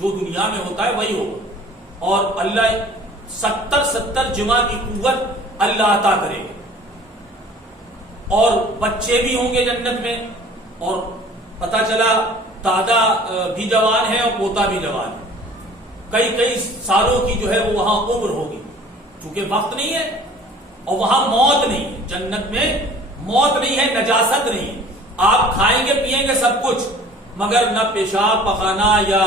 جو دنیا میں ہوتا ہے وہی ہوگا. اور اللہ 70 جمع کی قوت اللہ عطا کرے گا. اور بچے بھی ہوں گے جنت میں. اور پتا چلا دادا بھی جوان ہے اور پوتا بھی جوان ہے. کئی سالوں کی جو ہے وہ وہاں عمر ہوگی. چونکہ وقت نہیں ہے اور وہاں موت نہیں ہے. جنت میں موت نہیں ہے، نجاست نہیں ہے. آپ کھائیں گے پیئیں گے سب کچھ، مگر نہ پیشاب پخانا یا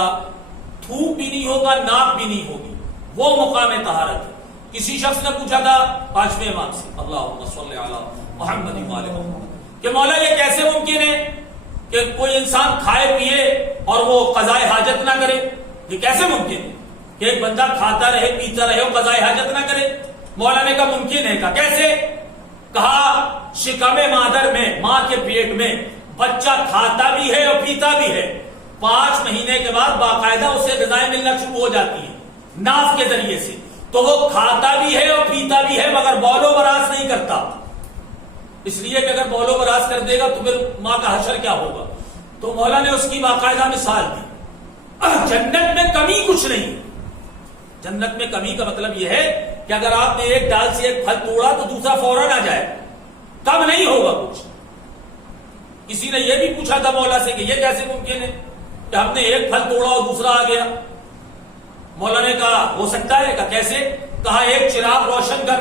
تھوک بھی نہیں ہوگا، ناک بھی نہیں ہوگی. وہ مقام طہارت ہے. کسی شخص نے پوچھا تھا 5ویں امام سے، اللہم صلی علی محمد و آل محمد، کہ مولا یہ کیسے ممکن ہے کہ کوئی انسان کھائے پیے اور وہ قضائے حاجت نہ کرے؟ یہ کیسے ممکن ہے کہ ایک بندہ کھاتا رہے پیتا رہے اور قضائے حاجت نہ کرے؟ مولا نے کہا ممکن ہے. کہا کیسے؟ کہا شکم مادر میں، ماں کے پیٹ میں بچہ کھاتا بھی ہے اور پیتا بھی ہے. 5 مہینے کے بعد باقاعدہ اسے غذائیں ملنا شروع ہو جاتی ہیں ناف کے ذریعے سے. تو وہ کھاتا بھی ہے اور پیتا بھی ہے مگر بول و براز نہیں کرتا. اس لیے کہ اگر بول و براز کر دے گا تو پھر ماں کا حشر کیا ہوگا. تو مولا نے اس کی باقاعدہ مثال دی. جنت میں کمی کچھ نہیں. جنت میں کمی کا مطلب یہ ہے کہ اگر آپ نے ایک ڈال سے ایک پھل توڑا تو دوسرا فوراً آ جائے. کم نہیں ہوگا کچھ. کسی نے یہ بھی پوچھا تھا مولا سے کہ یہ کیسے ممکن ہے کہ ہم نے ایک پھل توڑا اور دوسرا آ گیا. مولا نے کہا ہو سکتا ہے. کہا کیسے؟ کہا ایک چراغ روشن کر،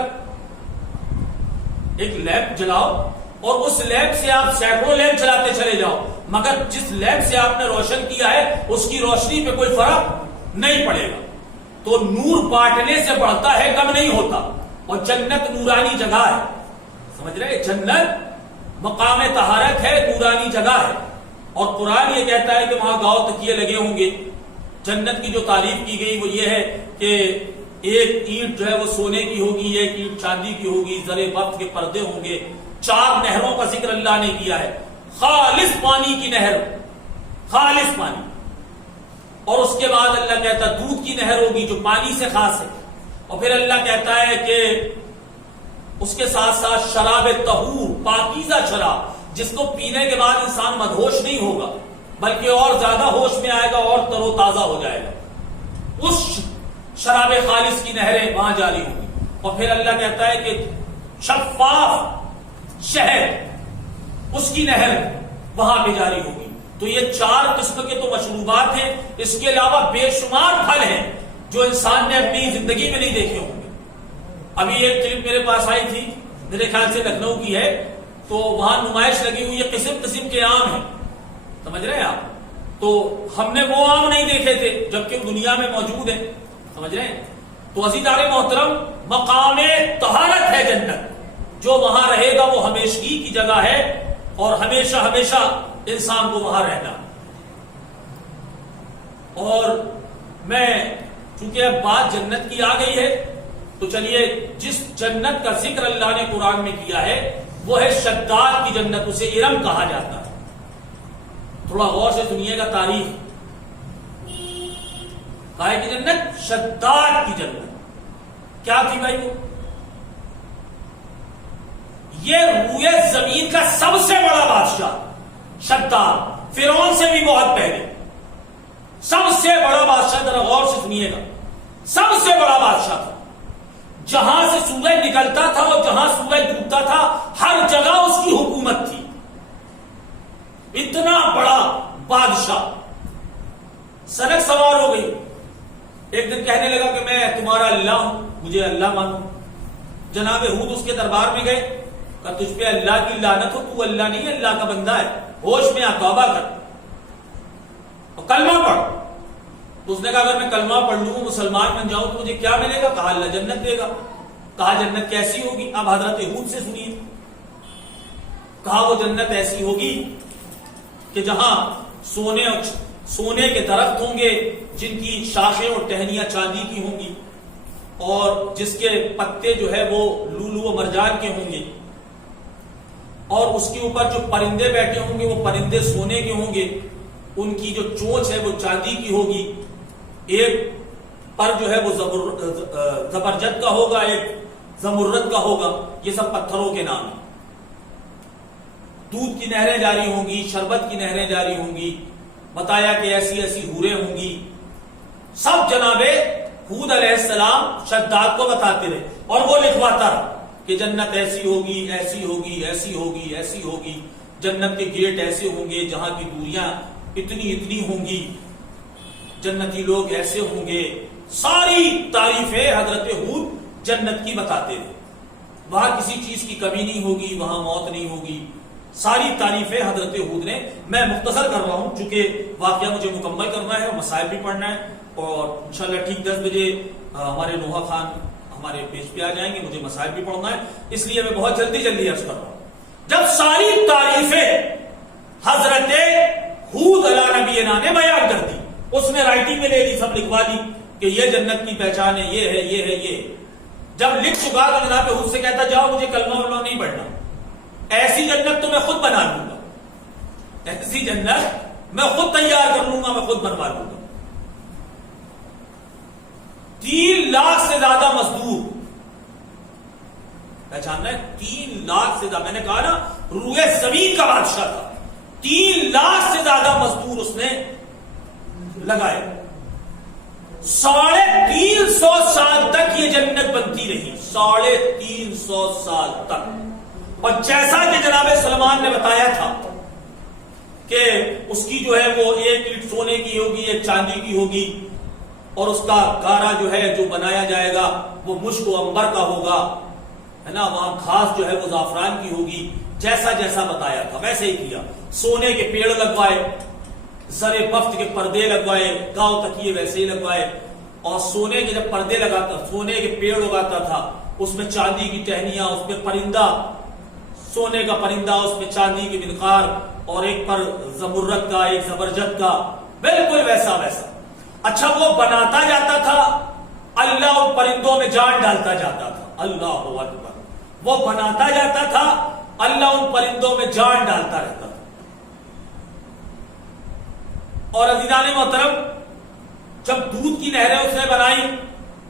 ایک لیمپ جلاؤ اور اس لیمپ سے آپ سینکڑوں لیمپ چلاتے چلے جاؤ، مگر جس لیمپ سے آپ نے روشن کیا ہے اس کی روشنی پہ کوئی فرق نہیں پڑے گا. تو نور بانٹنے سے بڑھتا ہے، کم نہیں ہوتا. اور جنت نورانی جگہ ہے. سمجھ رہے؟ جنت مقام طہارت ہے، نورانی جگہ ہے. اور قرآن یہ کہتا ہے کہ وہاں گاؤ تکیے لگے ہوں گے. جنت کی جو تعریف کی گئی وہ یہ ہے کہ ایک اینٹ جو ہے وہ سونے کی ہوگی، ایک اینٹ چاندی کی ہوگی، زرے وقت کے پردے ہوں گے. 4 نہروں کا ذکر اللہ نے کیا ہے. خالص پانی کی نہر، خالص پانی. اور اس کے بعد اللہ کہتا ہے دودھ کی نہر ہوگی جو پانی سے خاص ہے. اور پھر اللہ کہتا ہے کہ اس کے ساتھ ساتھ شراب طہور، پاکیزہ شراب، جس کو پینے کے بعد انسان مدہوش نہیں ہوگا بلکہ اور زیادہ ہوش میں آئے گا اور تر و تازہ ہو جائے گا. اس شراب خالص کی نہریں وہاں جاری ہوں گی. اور پھر اللہ کہتا ہے کہ شفاف شہد، اس کی نہر وہاں پہ جاری ہوگی. تو یہ 4 قسم کے تو مشروبات ہیں. اس کے علاوہ بے شمار پھل ہیں جو انسان نے اپنی زندگی میں نہیں دیکھے ہوں گے. ابھی ایک کلپ میرے پاس آئی تھی، میرے خیال سے لکھنؤ کی ہے، تو وہاں نمائش لگی ہوئی ہے، قسم قسم کے آم ہیں. سمجھ رہے ہیں آپ؟ تو ہم نے وہ آم نہیں دیکھے تھے جبکہ دنیا میں موجود ہیں. سمجھ رہے ہیں؟ تو عزیزان محترم، مقام طہارت ہے جنت. جو وہاں رہے گا وہ ہمیشگی کی جگہ ہے اور ہمیشہ ہمیشہ انسان کو وہاں رہنا. اور میں چونکہ اب بات جنت کی آ گئی ہے تو چلیے جس جنت کا ذکر اللہ نے قرآن میں کیا ہے وہ ہے شداد کی جنت. اسے ارم کہا جاتا ہے. تھوڑا غور سے سنیے گا تاریخ. کائے کی جنت؟ شداد کی جنت. کیا تھی بھائی وہ؟ یہ روئے زمین کا سب سے بڑا بادشاہ شداد، فرعون سے بھی بہت پہلے سب سے بڑا بادشاہ. ذرا غور سے سنیے گا. سب سے بڑا بادشاہ تھا. جہاں سے سورج نکلتا تھا اور جہاں سورج ڈوبتا تھا ہر جگہ اس کی حکومت تھی. اتنا بڑا بادشاہ. سنک سوار ہو گئی. ایک دن کہنے لگا کہ میں تمہارا اللہ ہوں، مجھے اللہ مانو. جناب ہود اس کے دربار میں گئے، کہ تجھ پہ اللہ کی لعنت ہو، تو اللہ نہیں اللہ کا بندہ ہے، ہوش میں آ، توبہ کر اور کلمہ پڑھ۔ تو اس نے کہا اگر میں کلمہ پڑھ لوں، مسلمان بن جاؤں تو مجھے کیا ملے گا؟ کہا اللہ جنت دے گا۔ کہا جنت کیسی ہوگی؟ اب حضرت ہود سے سنیے۔ کہا وہ جنت ایسی ہوگی کہ جہاں سونے کے درخت ہوں گے جن کی شاخیں اور ٹہنیاں چاندی کی ہوں گی، اور جس کے پتے جو ہے وہ لولو و مرجان کے ہوں گے، اور اس کے اوپر جو پرندے بیٹھے ہوں گے وہ پرندے سونے کے ہوں گے، ان کی جو چونچ ہے وہ چاندی کی ہوگی، ایک پر جو ہے وہ زبرجد کا ہوگا، ایک زمرد کا ہوگا، یہ سب پتھروں کے نام ہیں۔ دودھ کی نہریں جاری ہوں گی، شربت کی نہریں جاری ہوں گی، بتایا کہ ایسی ایسی حوریں ہوں گی۔ سب جناب ہود علیہ السلام شداد کو بتاتے رہے، اور وہ لکھواتا رہا کہ جنت ایسی ہوگی، ایسی ہوگی، ایسی ہوگی، ایسی ہوگی، جنت کے گیٹ ایسے ہوں گے جہاں کی دوریاں اتنی اتنی ہوں گی، جنتی لوگ ایسے ہوں گے۔ ساری تعریفیں حضرت ہود جنت کی بتاتے رہے، وہاں کسی چیز کی کمی نہیں ہوگی، وہاں موت نہیں ہوگی، ساری تعریفیں حضرت ہود نے۔ میں مختصر کر رہا ہوں چونکہ واقعہ مجھے مکمل کرنا ہے اور مسائل بھی پڑھنا ہے، اور انشاءاللہ ٹھیک 10 بجے ہمارے نوحہ خان ہمارے پیج پہ آ جائیں گے، مجھے مسائل بھی پڑھنا ہے، اس لیے میں بہت جلدی عرض کر رہا ہوں۔ جب ساری تعریفیں حضرت ہود علیہ نبینا نے بیان کر دی، اس نے رائٹنگ میں لے لی، سب لکھوا دی کہ یہ جنت کی پہچان ہے، یہ ہے، یہ ہے، یہ۔ جب لکھ چکا تو جناب ہود سے کہتا جاؤ مجھے کلمہ ولمہ نہیں پڑھنا، ایسی جنت تو میں خود بنا لوں گا، ایسی جنت میں خود تیار کر لوں گا، میں خود بنوا لوں گا۔ 3 لاکھ سے زیادہ مزدور، پہچاننا ہے 3 لاکھ سے زیادہ، میں نے کہا نا روئے زمین کا بادشاہ تھا، 3 لاکھ سے زیادہ مزدور اس نے لگائے۔ 350 سال تک یہ جنت بنتی رہی، 350 سال تک۔ اور جیسا کہ جناب سلمان نے بتایا تھا کہ اس کی جو ہے وہ ایک اینٹ سونے کی ہوگی، ایک چاندی کی ہوگی، اور اس کا گارا جو ہے جو بنایا جائے گا وہ مشک و عنبر کا ہوگا، ہے نا، وہاں گھاس جو ہے وہ زعفران کی ہوگی، جیسا جیسا بتایا تھا ویسے ہی کیا۔ سونے کے پیڑ لگوائے، زر بفت کے پردے لگوائے، گاؤں تکیے ویسے ہی لگوائے، اور سونے کے جب پردے لگاتا، سونے کے پیڑ اگاتا تھا، اس میں چاندی کی ٹہنیاں، اس میں پرندہ، سونے کا پرندہ، اس میں چاندی کی منقار، اور ایک پر زمرد کا، ایک زبرجد کا، بالکل ویسا ویسا۔ اچھا وہ بناتا جاتا تھا، اللہ ان پرندوں میں جان ڈالتا جاتا تھا، اللہ اکبر، وہ بناتا جاتا تھا، اللہ ان پرندوں میں جان ڈالتا رہتا تھا۔ اور عزیزان محترم، جب دودھ کی نہریں اس نے بنائی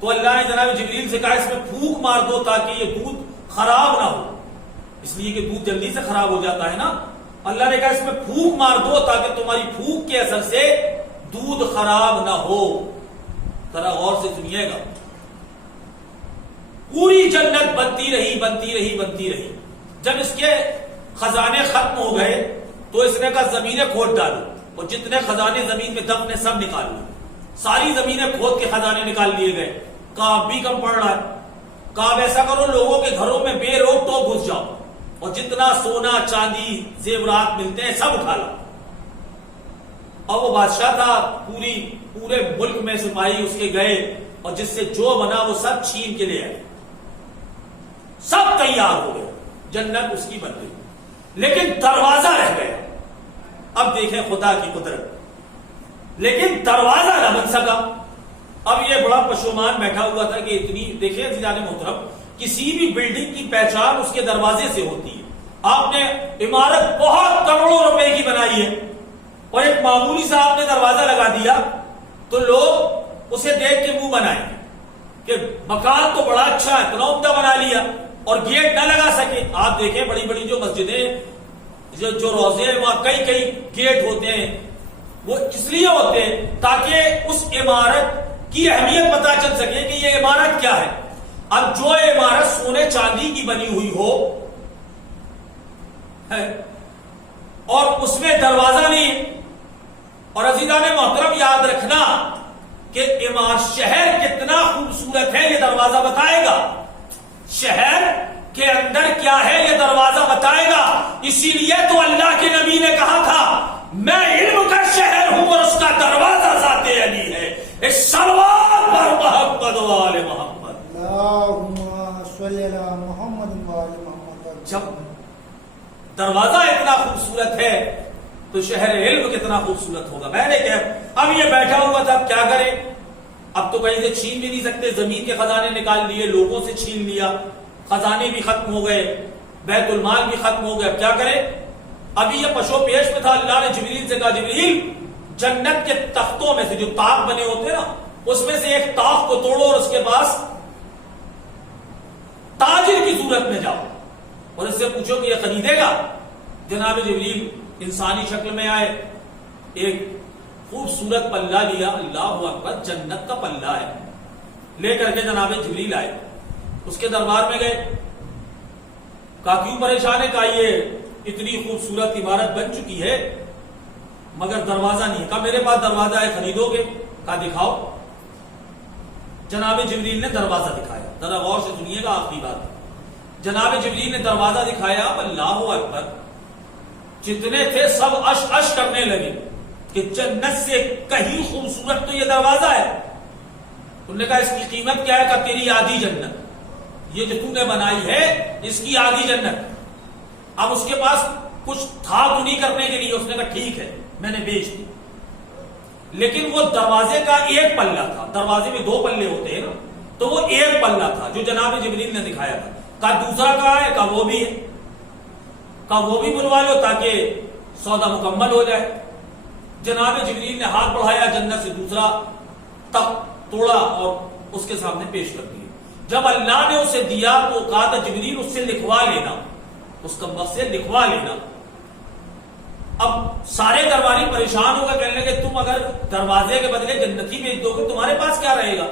تو اللہ نے جناب جبریل سے کہا اس میں پھونک مار دو تاکہ یہ دودھ خراب نہ ہو، اس لیے کہ دودھ جلدی سے خراب ہو جاتا ہے نا۔ اللہ نے کہا اس میں پھونک مار دو تاکہ تمہاری پھونک کے اثر سے دودھ خراب نہ ہو۔ ذرا غور سے سنیے گا، پوری جنت بنتی رہی، بنتی رہی، بنتی رہی۔ جب اس کے خزانے ختم ہو گئے تو اس نے کہا زمینیں کھود ڈالو، اور جتنے خزانے زمین میں دفن سب نکال لو۔ ساری زمینیں کھود کے خزانے نکال لیے گئے۔ کعب بھی کم پڑ رہا ہے، کعب ایسا کرو لوگوں کے گھروں میں بے روک تو گھس جاؤ، اور جتنا سونا چاندی زیورات ملتے ہیں سب اٹھا لو۔ اور وہ بادشاہ تھا، پورے ملک میں سپاہی اس کے گئے، اور جس سے جو بنا وہ سب چھین کے لے آئے، سب تیار ہو گئے، جنت اس کی بن گئی، لیکن دروازہ رہ گیا۔ اب دیکھیں خدا کی قدرت، لیکن دروازہ نہ بن سکا۔ اب یہ بڑا پشومان بیٹھا ہوا تھا کہ اتنی، دیکھیں عزیزان محترم، کسی بھی بلڈنگ کی پہچان اس کے دروازے سے ہوتی ہے۔ آپ نے عمارت بہت کروڑوں روپے کی بنائی ہے اور ایک معمولی سا آپ نے دروازہ لگا دیا تو لوگ اسے دیکھ کے منہ بنائیں گے کہ مکان تو بڑا اچھا ہے، اتنا عمدہ بنا لیا اور گیٹ نہ لگا سکے۔ آپ دیکھیں بڑی بڑی جو مسجدیں، جو روزے ہیں، وہاں کئی کئی گیٹ ہوتے ہیں، وہ اس لیے ہوتے ہیں تاکہ اس عمارت کی اہمیت پتہ چل سکے کہ یہ عمارت کیا ہے۔ اب جو عمارت سونے چاندی کی بنی ہوئی ہو اور اس میں دروازہ نہیں، اور عزیزان محترم یاد رکھنا کہ شہر کتنا خوبصورت ہے یہ دروازہ بتائے گا۔ شہر کے اندر کیا ہے یہ دروازہ بتائے گا. اسی لیے تو اللہ کے نبی نے کہا تھا میں علم کا شہر ہوں اور اس کا دروازہ ذات علی ہے. اس صلوات پر محمد و آل محمد. اللہم صلی علی محمد و آل محمد. جب دروازہ اتنا خوبصورت ہے تو شہر علم کتنا خوبصورت ہوگا. میں نے کہا اب یہ بیٹھا ہوا تھا کیا کرے, اب تو کہیں سے چھین بھی نہیں سکتے. زمین کے خزانے نکال لیے, لوگوں سے چھین لیا, خزانے بھی ختم ہو گئے, بیت المال بھی ختم ہو گیا, اب کیا کرے. ابھی یہ پشو پیش میں تھا, اللہ نے جبریل سے کہا جبریل جنت کے تختوں میں سے جو طاق بنے ہوتے نا اس میں سے ایک طاق کو توڑو اور اس کے پاس تاجر کی صورت میں جاؤ اور اس سے پوچھو کہ یہ خریدے گا. جناب جبریل انسانی شکل میں آئے, ایک خوبصورت پلہ لیا, اللہ اکبر, جنت کا پلہ ہے, لے کر کے جناب جبریل آئے, اس کے دربار میں گئے. کہا کیوں پریشان ہے, کہا یہ اتنی خوبصورت عمارت بن چکی ہے مگر دروازہ نہیں ہے. کہا میرے پاس دروازہ ہے, خریدو گے؟ کہا دکھاؤ. جناب جبریل نے دروازہ دکھایا. ذرا غور سے سنیے گا آخری بات. جناب جبریل نے دروازہ دکھایا, اللہ اکبر, جتنے تھے سب اش اش کرنے لگے کہ جنت سے کہیں خوبصورت تو یہ دروازہ ہے. انہوں نے کہا اس کی قیمت کیا ہے؟ کہ تیری آدھی جنت, یہ جو تم نے بنائی ہے اس کی آدھی جنت. اب اس کے پاس کچھ تھا تو نہیں کرنے کے لیے, اس نے کہا ٹھیک ہے میں نے بیچ دی. لیکن وہ دروازے کا ایک پلہ تھا, دروازے میں دو پلے ہوتے ہیں نا, تو وہ ایک پلہ تھا جو جناب جبریل نے دکھایا تھا. کہا دوسرا کہاں ہے؟ کہا وہ بھی ہے. کہا وہ بھی بلوا لو تاکہ سودا مکمل ہو جائے. جناب جبریل نے ہاتھ بڑھایا, جنت سے دوسرا تخت توڑا اور اس کے سامنے پیش کر دیا. جب اللہ نے اسے دیا تو کہا تھا جبریل اس سے لکھوا لینا, اس کا وقت سے لکھوا لینا. اب سارے درباری پریشان ہو گئے, کہنے لگے تم اگر دروازے کے بدلے جنت ہی بیچ دو گے تمہارے پاس کیا رہے گا.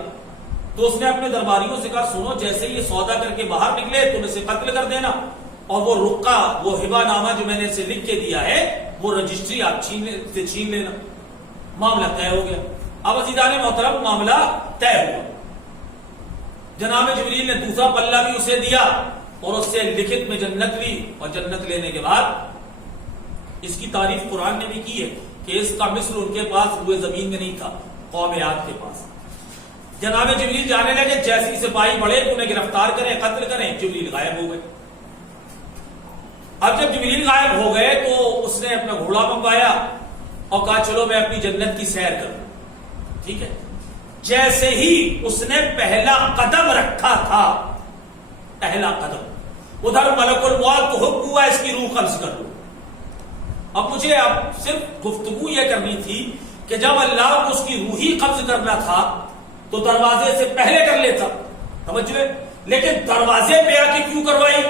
تو اس نے اپنے درباریوں سے کہا سنو, جیسے یہ سودا کر کے باہر نکلے تم اسے قتل کر دینا, اور وہ رقہ, وہ ہبہ نامہ جو میں نے اسے لکھ کے دیا ہے وہ رجسٹری آپ چھین لینا. معاملہ طے ہو گیا. اب عزیزان محترم معاملہ طے ہوا. جناب جبریل نے دوسرا پلہ بھی اسے دیا اور اس سے لکھت میں جنت لی, اور جنت لینے کے بعد اس کی تعریف قرآن نے بھی کی ہے کہ اس کا مثل ان کے پاس روئے زمین میں نہیں تھا, قوم عاد کے پاس. جناب جبریل جانے لگے, جیسی سپاہی بڑے انہیں گرفتار کریں, قتل کریں, جبریل غائب ہو گئے. اب جب جبریل غائب ہو گئے تو اس نے اپنا گھوڑا منگوایا اور کہا چلو میں اپنی جنت کی سیر کروں. ٹھیک ہے. جیسے ہی اس نے پہلا قدم رکھا تھا, پہلا قدم, ادھر ملک الموت کو حکم ہوا اس کی روح قبض کر لو. اب مجھے اب صرف گفتگو یہ کرنی تھی کہ جب اللہ کو اس کی روح ہی قبض کرنا تھا تو دروازے سے پہلے کر لیتا, سمجھ, لیکن دروازے پہ آ کے کیوں کروائی؟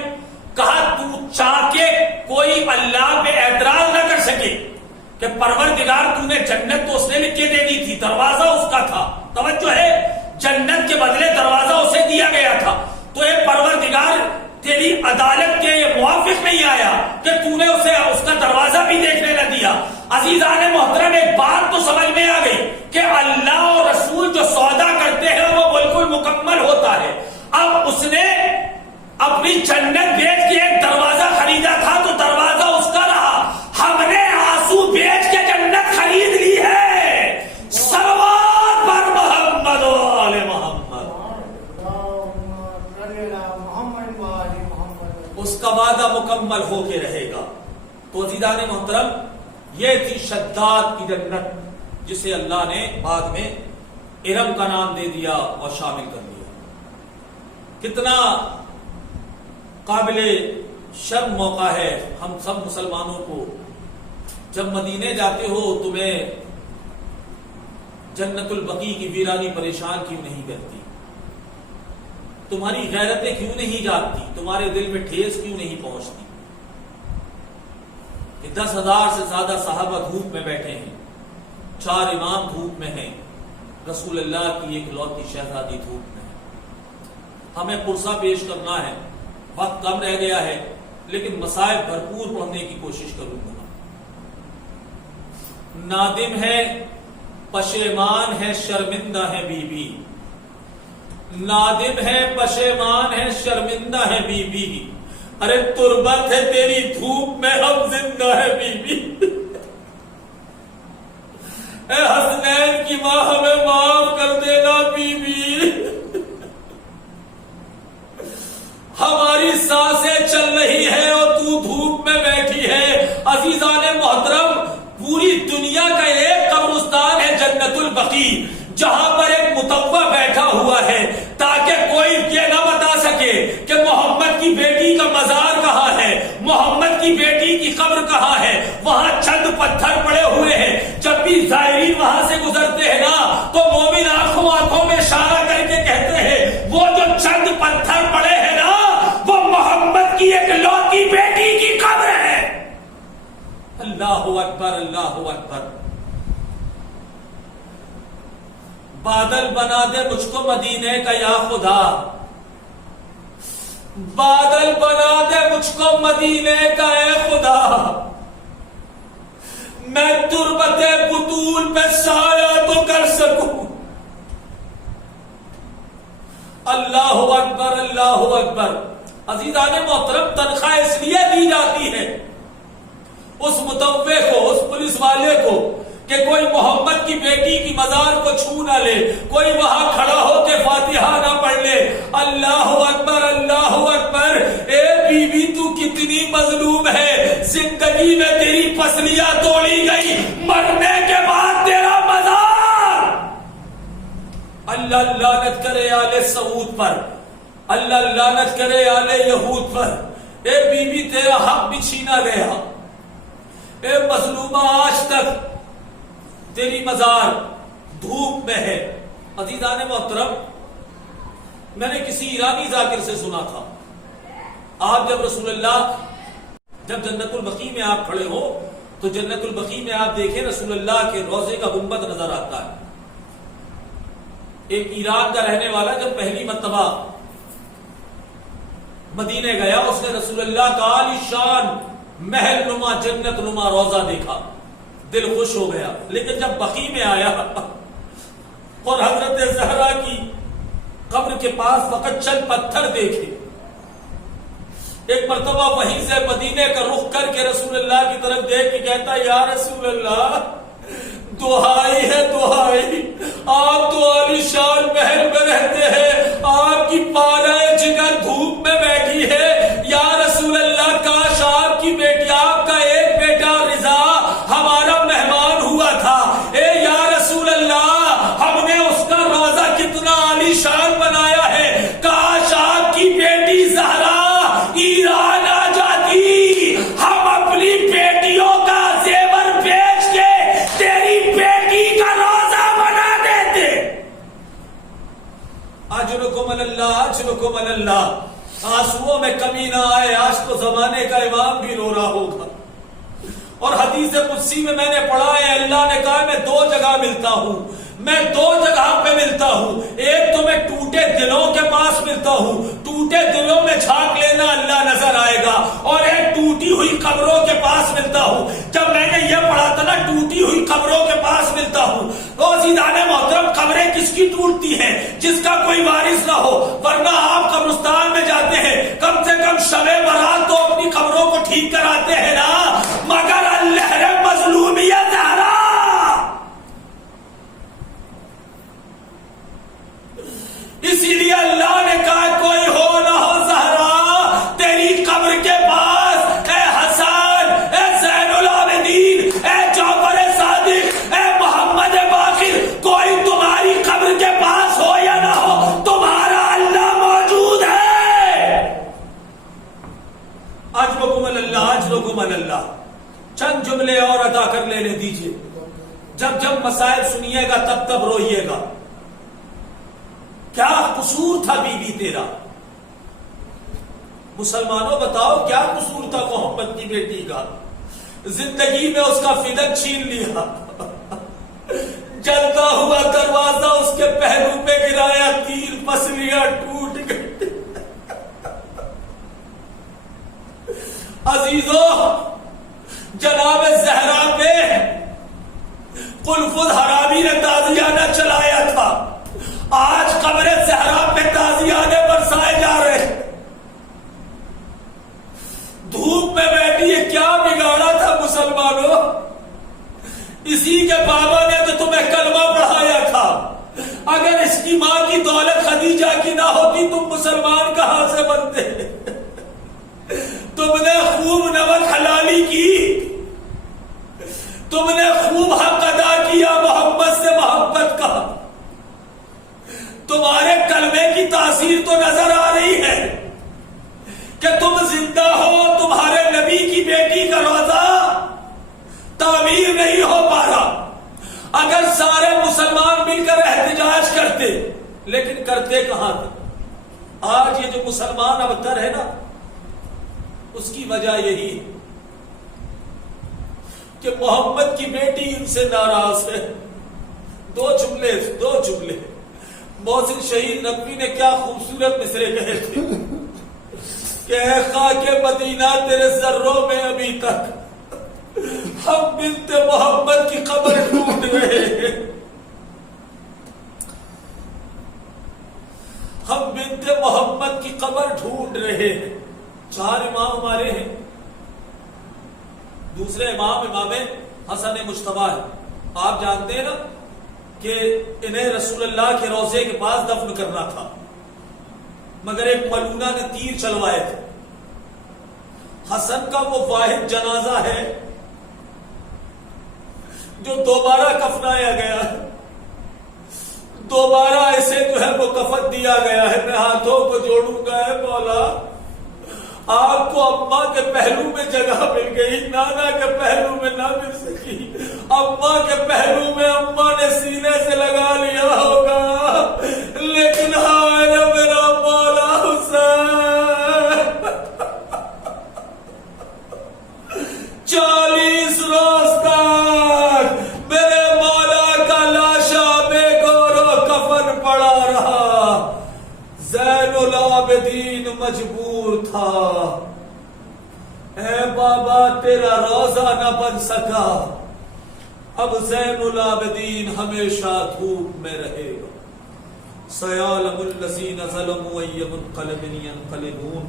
کہا تو چاہ کے کوئی اللہ پہ اعتراض نہ کر سکے کہ پروردگار تو نے جنت تو اس نے لکھ کے دے دی تھی, دروازہ اس کا تھا. توجہ ہے, جنت کے بدلے دروازہ اسے دیا گیا تھا. تو اے پروردگار تیری عدالت کے یہ موافق نہیں آیا کہ تو نے اسے اس کا دروازہ بھی دیکھنے نہ دیا. عزیزان محترم, ایک بات تو سمجھ میں آ گئی کہ اللہ اور رسول جو سودا کرتے ہیں وہ بالکل مکمل ہوتا ہے. اب اس نے اپنی جنت بیچ کے ایک دروازہ خریدا تھا تو دروازہ اس کا رہا. ہم نے آنسو بیچ کے جنت خرید لی ہے. صلوات پر محمد و آل محمد. اس کا وعدہ مکمل ہو کے رہے گا. تو عزیزان محترم, یہ تھی شداد کی جنت جسے اللہ نے بعد میں ارم کا نام دے دیا اور شامل کر دیا. کتنا قابل شرم موقع ہے ہم سب مسلمانوں کو, جب مدینے جاتے ہو تمہیں جنت البقیع کی ویرانی پریشان کیوں نہیں کرتی؟ تمہاری غیرتیں کیوں نہیں جاگتی؟ تمہارے دل میں ٹھیس کیوں نہیں پہنچتی کہ 10,000 سے زیادہ صحابہ دھوپ میں بیٹھے ہیں, 4 امام دھوپ میں ہیں, رسول اللہ کی ایک لوتی شہزادی دھوپ میں ہے. ہمیں پرسہ پیش کرنا ہے, وقت کم رہ گیا ہے, لیکن مسائل بھرپور پڑھنے کی کوشش کروں گا. نادم ہے, پشیمان ہے, شرمندہ ہے بی بی, نادم ہے، پشیمان ہے، شرمندہ ہے بی بی، ارے تربت ہے تیری دھوپ میں ہم زندہ ہے بی بی۔ اے حسنین کی ماں ہمیں معاف کر دینا بی بی، ہماری سانسیں چل رہی ہے اور تو دھوپ میں بیٹھی ہے۔ عزیزان محترم، پوری دنیا کا ایک قبرستان ہے جنت البقیع، جہاں پر ایک متوع بیٹھا ہوا ہے تاکہ کوئی یہ نہ بتا سکے کہ محمد کی بیٹی کا مزار کہاں ہے، محمد کی بیٹی کی قبر کہاں ہے۔ وہاں چند پتھر پڑے ہوئے ہیں، جب بھی زائرین وہاں سے گزرتے ہیں نا تو مومن آنکھوں میں اشارہ کر کے کہتے ہیں وہ جو چند پتھر پڑے ہیں نا وہ محمد کی ایک لوتی بیٹی کی قبر ہے۔ اللہ اکبر، اللہ اکبر۔ بادل بنا دے مجھ کو مدینے کا یا خدا، بادل بنا دے مجھ کو مدینے کا اے خدا، میں تربت بطول پہ سایہ تو کر سکوں۔ اللہ اکبر، اللہ اکبر۔ عزیزان محترم، تنخواہ اس لیے دی جاتی ہے اس متوع کو، اس پولیس والے کو کہ کوئی محمد کی بیٹی کی مزار کو چھو نہ لے، کوئی وہاں کھڑا ہو کے فاتحہ نہ پڑھ لے۔ اللہ اکبر، اللہ اکبر۔ اے بی بی تو کتنی مظلوم ہے، زندگی میں تیری پسلیاں توڑی گئی، مرنے کے بعد تیرا مزار۔ اللہ لعنت کرے آل سعود پر، اللہ لعنت کرے آل یہود پر۔ اے بی بی تیرا حق بھی چھینا گیا، اے مظلومہ آج تک تیری مزار دھوپ میں ہے۔ عزیزان محترم، میں نے کسی ایرانی ذاکر سے سنا تھا، آپ جب رسول اللہ جب جنت البقیع میں آپ کھڑے ہو تو جنت البقیع میں آپ دیکھیں رسول اللہ کے روضے کا گنبد نظر آتا ہے۔ ایک ایران کا رہنے والا جب پہلی مرتبہ مدینے گیا، اس نے رسول اللہ کا عالی شان محل نما جنت نما روضہ دیکھا، دل خوش ہو گیا۔ لیکن جب بقیع میں آیا اور حضرت زہرا کی قبر کے پاس فقط چند پتھر دیکھے، ایک مرتبہ وہیں سے مدینے کا رخ کر کے رسول اللہ کی طرف دیکھ کے کہتا یا رسول اللہ دعائی ہے دعائی، آپ تو عالی شان محل میں رہتے ہیں، آپ کی پالائے جگر دھوپ میں بیٹھی ہے، یا رسول اللہ کاش آپ کی بیٹی، آپ کا ایک بیٹا رضا ہمارا مہمان ہوا تھا، اے یا رسول اللہ ہم نے اس کا روضہ کتنا عالی شان بنایا ہے، کاش آپ کی بیٹی زہرا ایران آ جاتی، ہم اپنی بیٹیوں کا زیور بیچ کے تیری بیٹی کا روضہ بنا دیتے۔ اجرکم اللہ، اجرکم اللہ۔ آنسوؤں میں کمی نہ آئے، آج تو زمانے کا امام بھی رو رہا ہوگا۔ اور حدیث قدسی میں نے پڑھا ہے، اللہ نے کہا میں دو جگہ ملتا ہوں، میں دو جگہ پہ ملتا ہوں، ایک تو میں ٹوٹے دلوں کے پاس ملتا ہوں، ٹوٹے دلوں میں جھانک لینا اللہ نظر آئے گا، اور ایک ٹوٹی ہوئی قبروں کے پاس ملتا ہوں۔ جب میں نے یہ پڑھا تھا نا ٹوٹی ہوئی قبروں کے پاس ملتا ہوں، تو عزیزان محترم قبریں کس کی ٹوٹتی ہیں؟ جس کا کوئی وارث نہ ہو، ورنہ آپ قبرستان میں جاتے ہیں کم سے کم شب برات تو اپنی قبروں کو ٹھیک کراتے ہیں نا، مگر اللہ مظلومیت زہرا، اسی لیے اللہ نے کہا کوئی ہو نہ ہو زہرا تیری قبر کے پاس، اے حسن، اے زین العابدین، اے جعفر صادق، اے محمد باقر، کوئی تمہاری قبر کے پاس ہو یا نہ ہو، تمہارا اللہ موجود ہے۔ اجرکم اللہ، اجرکم اللہ۔ چند جملے اور ادا کر لینے دیجئے، جب جب مسائل سنیے گا تب تب روئیے گا۔ کیا قصور تھا بی بی تیرا؟ مسلمانوں بتاؤ کیا قصور تھا محمد کی بیٹی کا؟ زندگی میں اس کا فدن چھین لیا، جلتا ہوا دروازہ اس کے پہلو پہ گرایا، تیر پسلیاں ٹوٹ گئی۔ عزیزوں، جناب زہرا پہ قلف الحرابی نے تازیانہ چلایا تھا، آج قبر زہرا پہ ذریعے کیا بگاڑا تھا مسلمانوں؟ اسی کے بابا نے تو تمہیں کلمہ پڑھایا تھا. اگر اس کی ماں کی دولت خدیجہ کی نہ ہوتی تم مسلمان کہاں سے بنتے؟ تم نے خوب نمک حلالی کی, تم نے خوب حق ادا کیا محمد سے محبت کا. تمہارے کلمے کی تاثیر تو نظر آ رہی ہے کہ تم زندہ ہو, تمہارے نبی کی بیٹی کا روزہ تعمیر نہیں ہو پا رہا. اگر سارے مسلمان مل کر احتجاج کرتے, لیکن کرتے کہاں تھے؟ آج یہ جو مسلمان ابتر ہے نا, اس کی وجہ یہی ہے کہ محمد کی بیٹی ان سے ناراض ہے. دو جملے محسن شہید نقوی نے کیا خوبصورت مصرے کہے تھے کہ اے خاک مدینہ تیرے ذروں میں ابھی تک ہم بنت محمد کی قبر ڈھونڈ رہے ہیں, ہم بنت محمد کی قبر ڈھونڈ رہے ہیں. 4 امام ہمارے ہیں, دوسرے امام حسن مجتبی ہے. آپ جانتے ہیں نا کہ انہیں رسول اللہ کے روضے کے پاس دفن کرنا تھا, مگر ایک ملونہ نے تیر چلوائے تھے. حسن کا وہ واحد جنازہ ہے جو دوبارہ کفنایا گیا ہے, دوبارہ اسے جو ہے وہ کفن دیا گیا ہے. میں ہاتھوں کو جوڑوں گا, ہے مولا آپ کو اماں کے پہلو میں جگہ مل گئی, نانا کے پہلو میں نہ مل سکی. اماں کے پہلو میں اماں نے سینے سے لگا لیا ہوگا, لیکن ہائے میرا مولا حسین 40 روز تک میرے مولا کا لاشا بے گور و کفن پڑا رہا. زین العابدین مجبور تھا, اے بابا تیرا روزہ نہ بن سکا, اب زین العابدین ہمیشہ دھوپ میں رہے گا. سیعلم الذین ظلموا ای منقلب ینقلبون,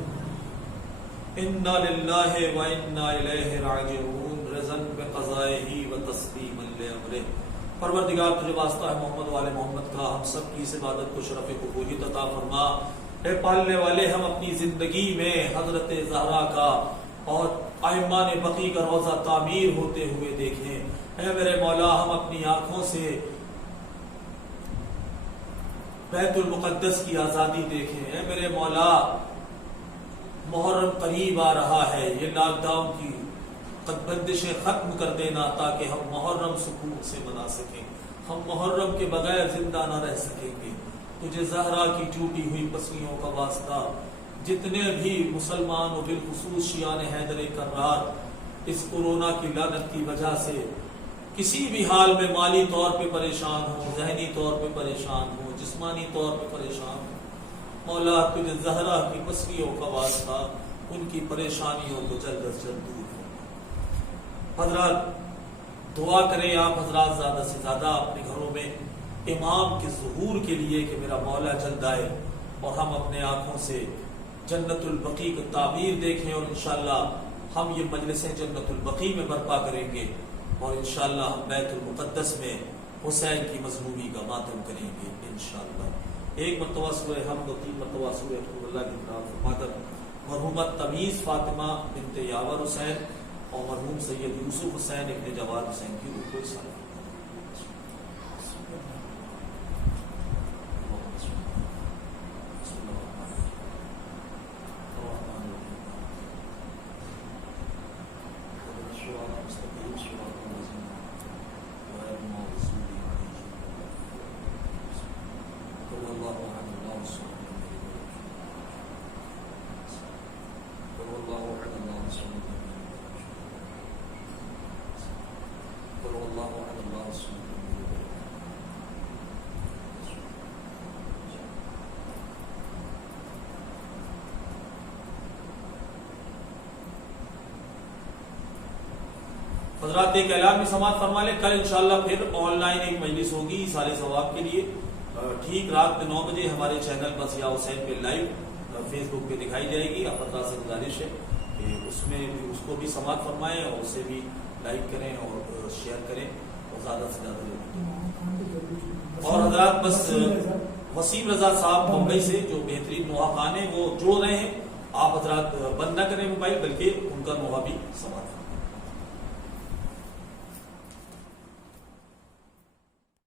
انا للہ و انا الیہ راجعون, رضا بقضائہ و تسلیما لامرہ. پروردگار تجھے واسطہ ہے محمد والے محمد کا, ہم سب کی اس عبادت کو شرف قبولیت عطا فرما. اے پالنے والے, ہم اپنی زندگی میں حضرت زہرا کا اور ائمہ بقی کا روضہ تعمیر ہوتے ہوئے دیکھیں. اے میرے مولا, ہم اپنی آنکھوں سے بیت المقدس کی آزادی دیکھیں. اے میرے مولا, محرم قریب آ رہا ہے, یہ لاک ڈاؤن کی بندشیں ختم کر دینا تاکہ ہم محرم سکون سے منا سکیں. ہم محرم کے بغیر زندہ نہ رہ سکیں گے. تجھے زہرا کی ٹوٹی ہوئی پسلیوں کا واسطہ, جتنے بھی مسلمان و بالخصوص شیعان حیدر کرار اس کورونا کی لعنت کی وجہ سے کسی بھی حال میں مالی طور پہ پریشان ہو, ذہنی طور پہ پریشان ہو, جسمانی طور پہ پریشان ہو, مولا تجھے زہرا کی پسلیوں کا واسطہ ان کی پریشانیوں کو جلد از جلد دور ہو. حضرات دعا کریں آپ حضرات زیادہ سے زیادہ اپنے گھروں میں امام کے ظہور کے لیے کہ میرا مولا جلد آئے اور ہم اپنے آنکھوں سے جنت البقیع کی تعبیر دیکھیں, اور انشاءاللہ ہم یہ مجلسیں جنت البقیع میں برپا کریں گے, اور انشاءاللہ ہم بیت المقدس میں حسین کی مظلومی کا ماتم کریں گے انشاءاللہ. 1 مرتبہ سورہ حمد و 3 مرتبہ سورہ اللہ کی قرآن فرماکر مرحومت تمیز فاطمہ بنت یاور حسین اور مرحوم سید یوسف حسین ابن جواد حسین کی روح کو سلام. حضرات ایک اعلان میں سماعت فرما لیں, کل انشاءاللہ پھر آن لائن ایک مجلس ہوگی سارے ثواب کے لیے, ٹھیک رات میں 9 بجے ہمارے چینل بس یا حسین پہ لائیو فیس بک پہ دکھائی جائے گی. آپ حضرات سے گزارش ہے کہ اس میں بھی اس کو بھی سماعت فرمائیں اور اسے بھی لائک کریں اور شیئر کریں اور زیادہ سے زیادہ لوگوں. اور حضرات بس وسیم رضا صاحب ممبئی سے جو بہترین نوحہ خان ہیں وہ جوڑ رہے ہیں. آپ حضرات بند نہ کریں موبائل بلکہ ان کا نوحہ بھی سماعت فرمائیں.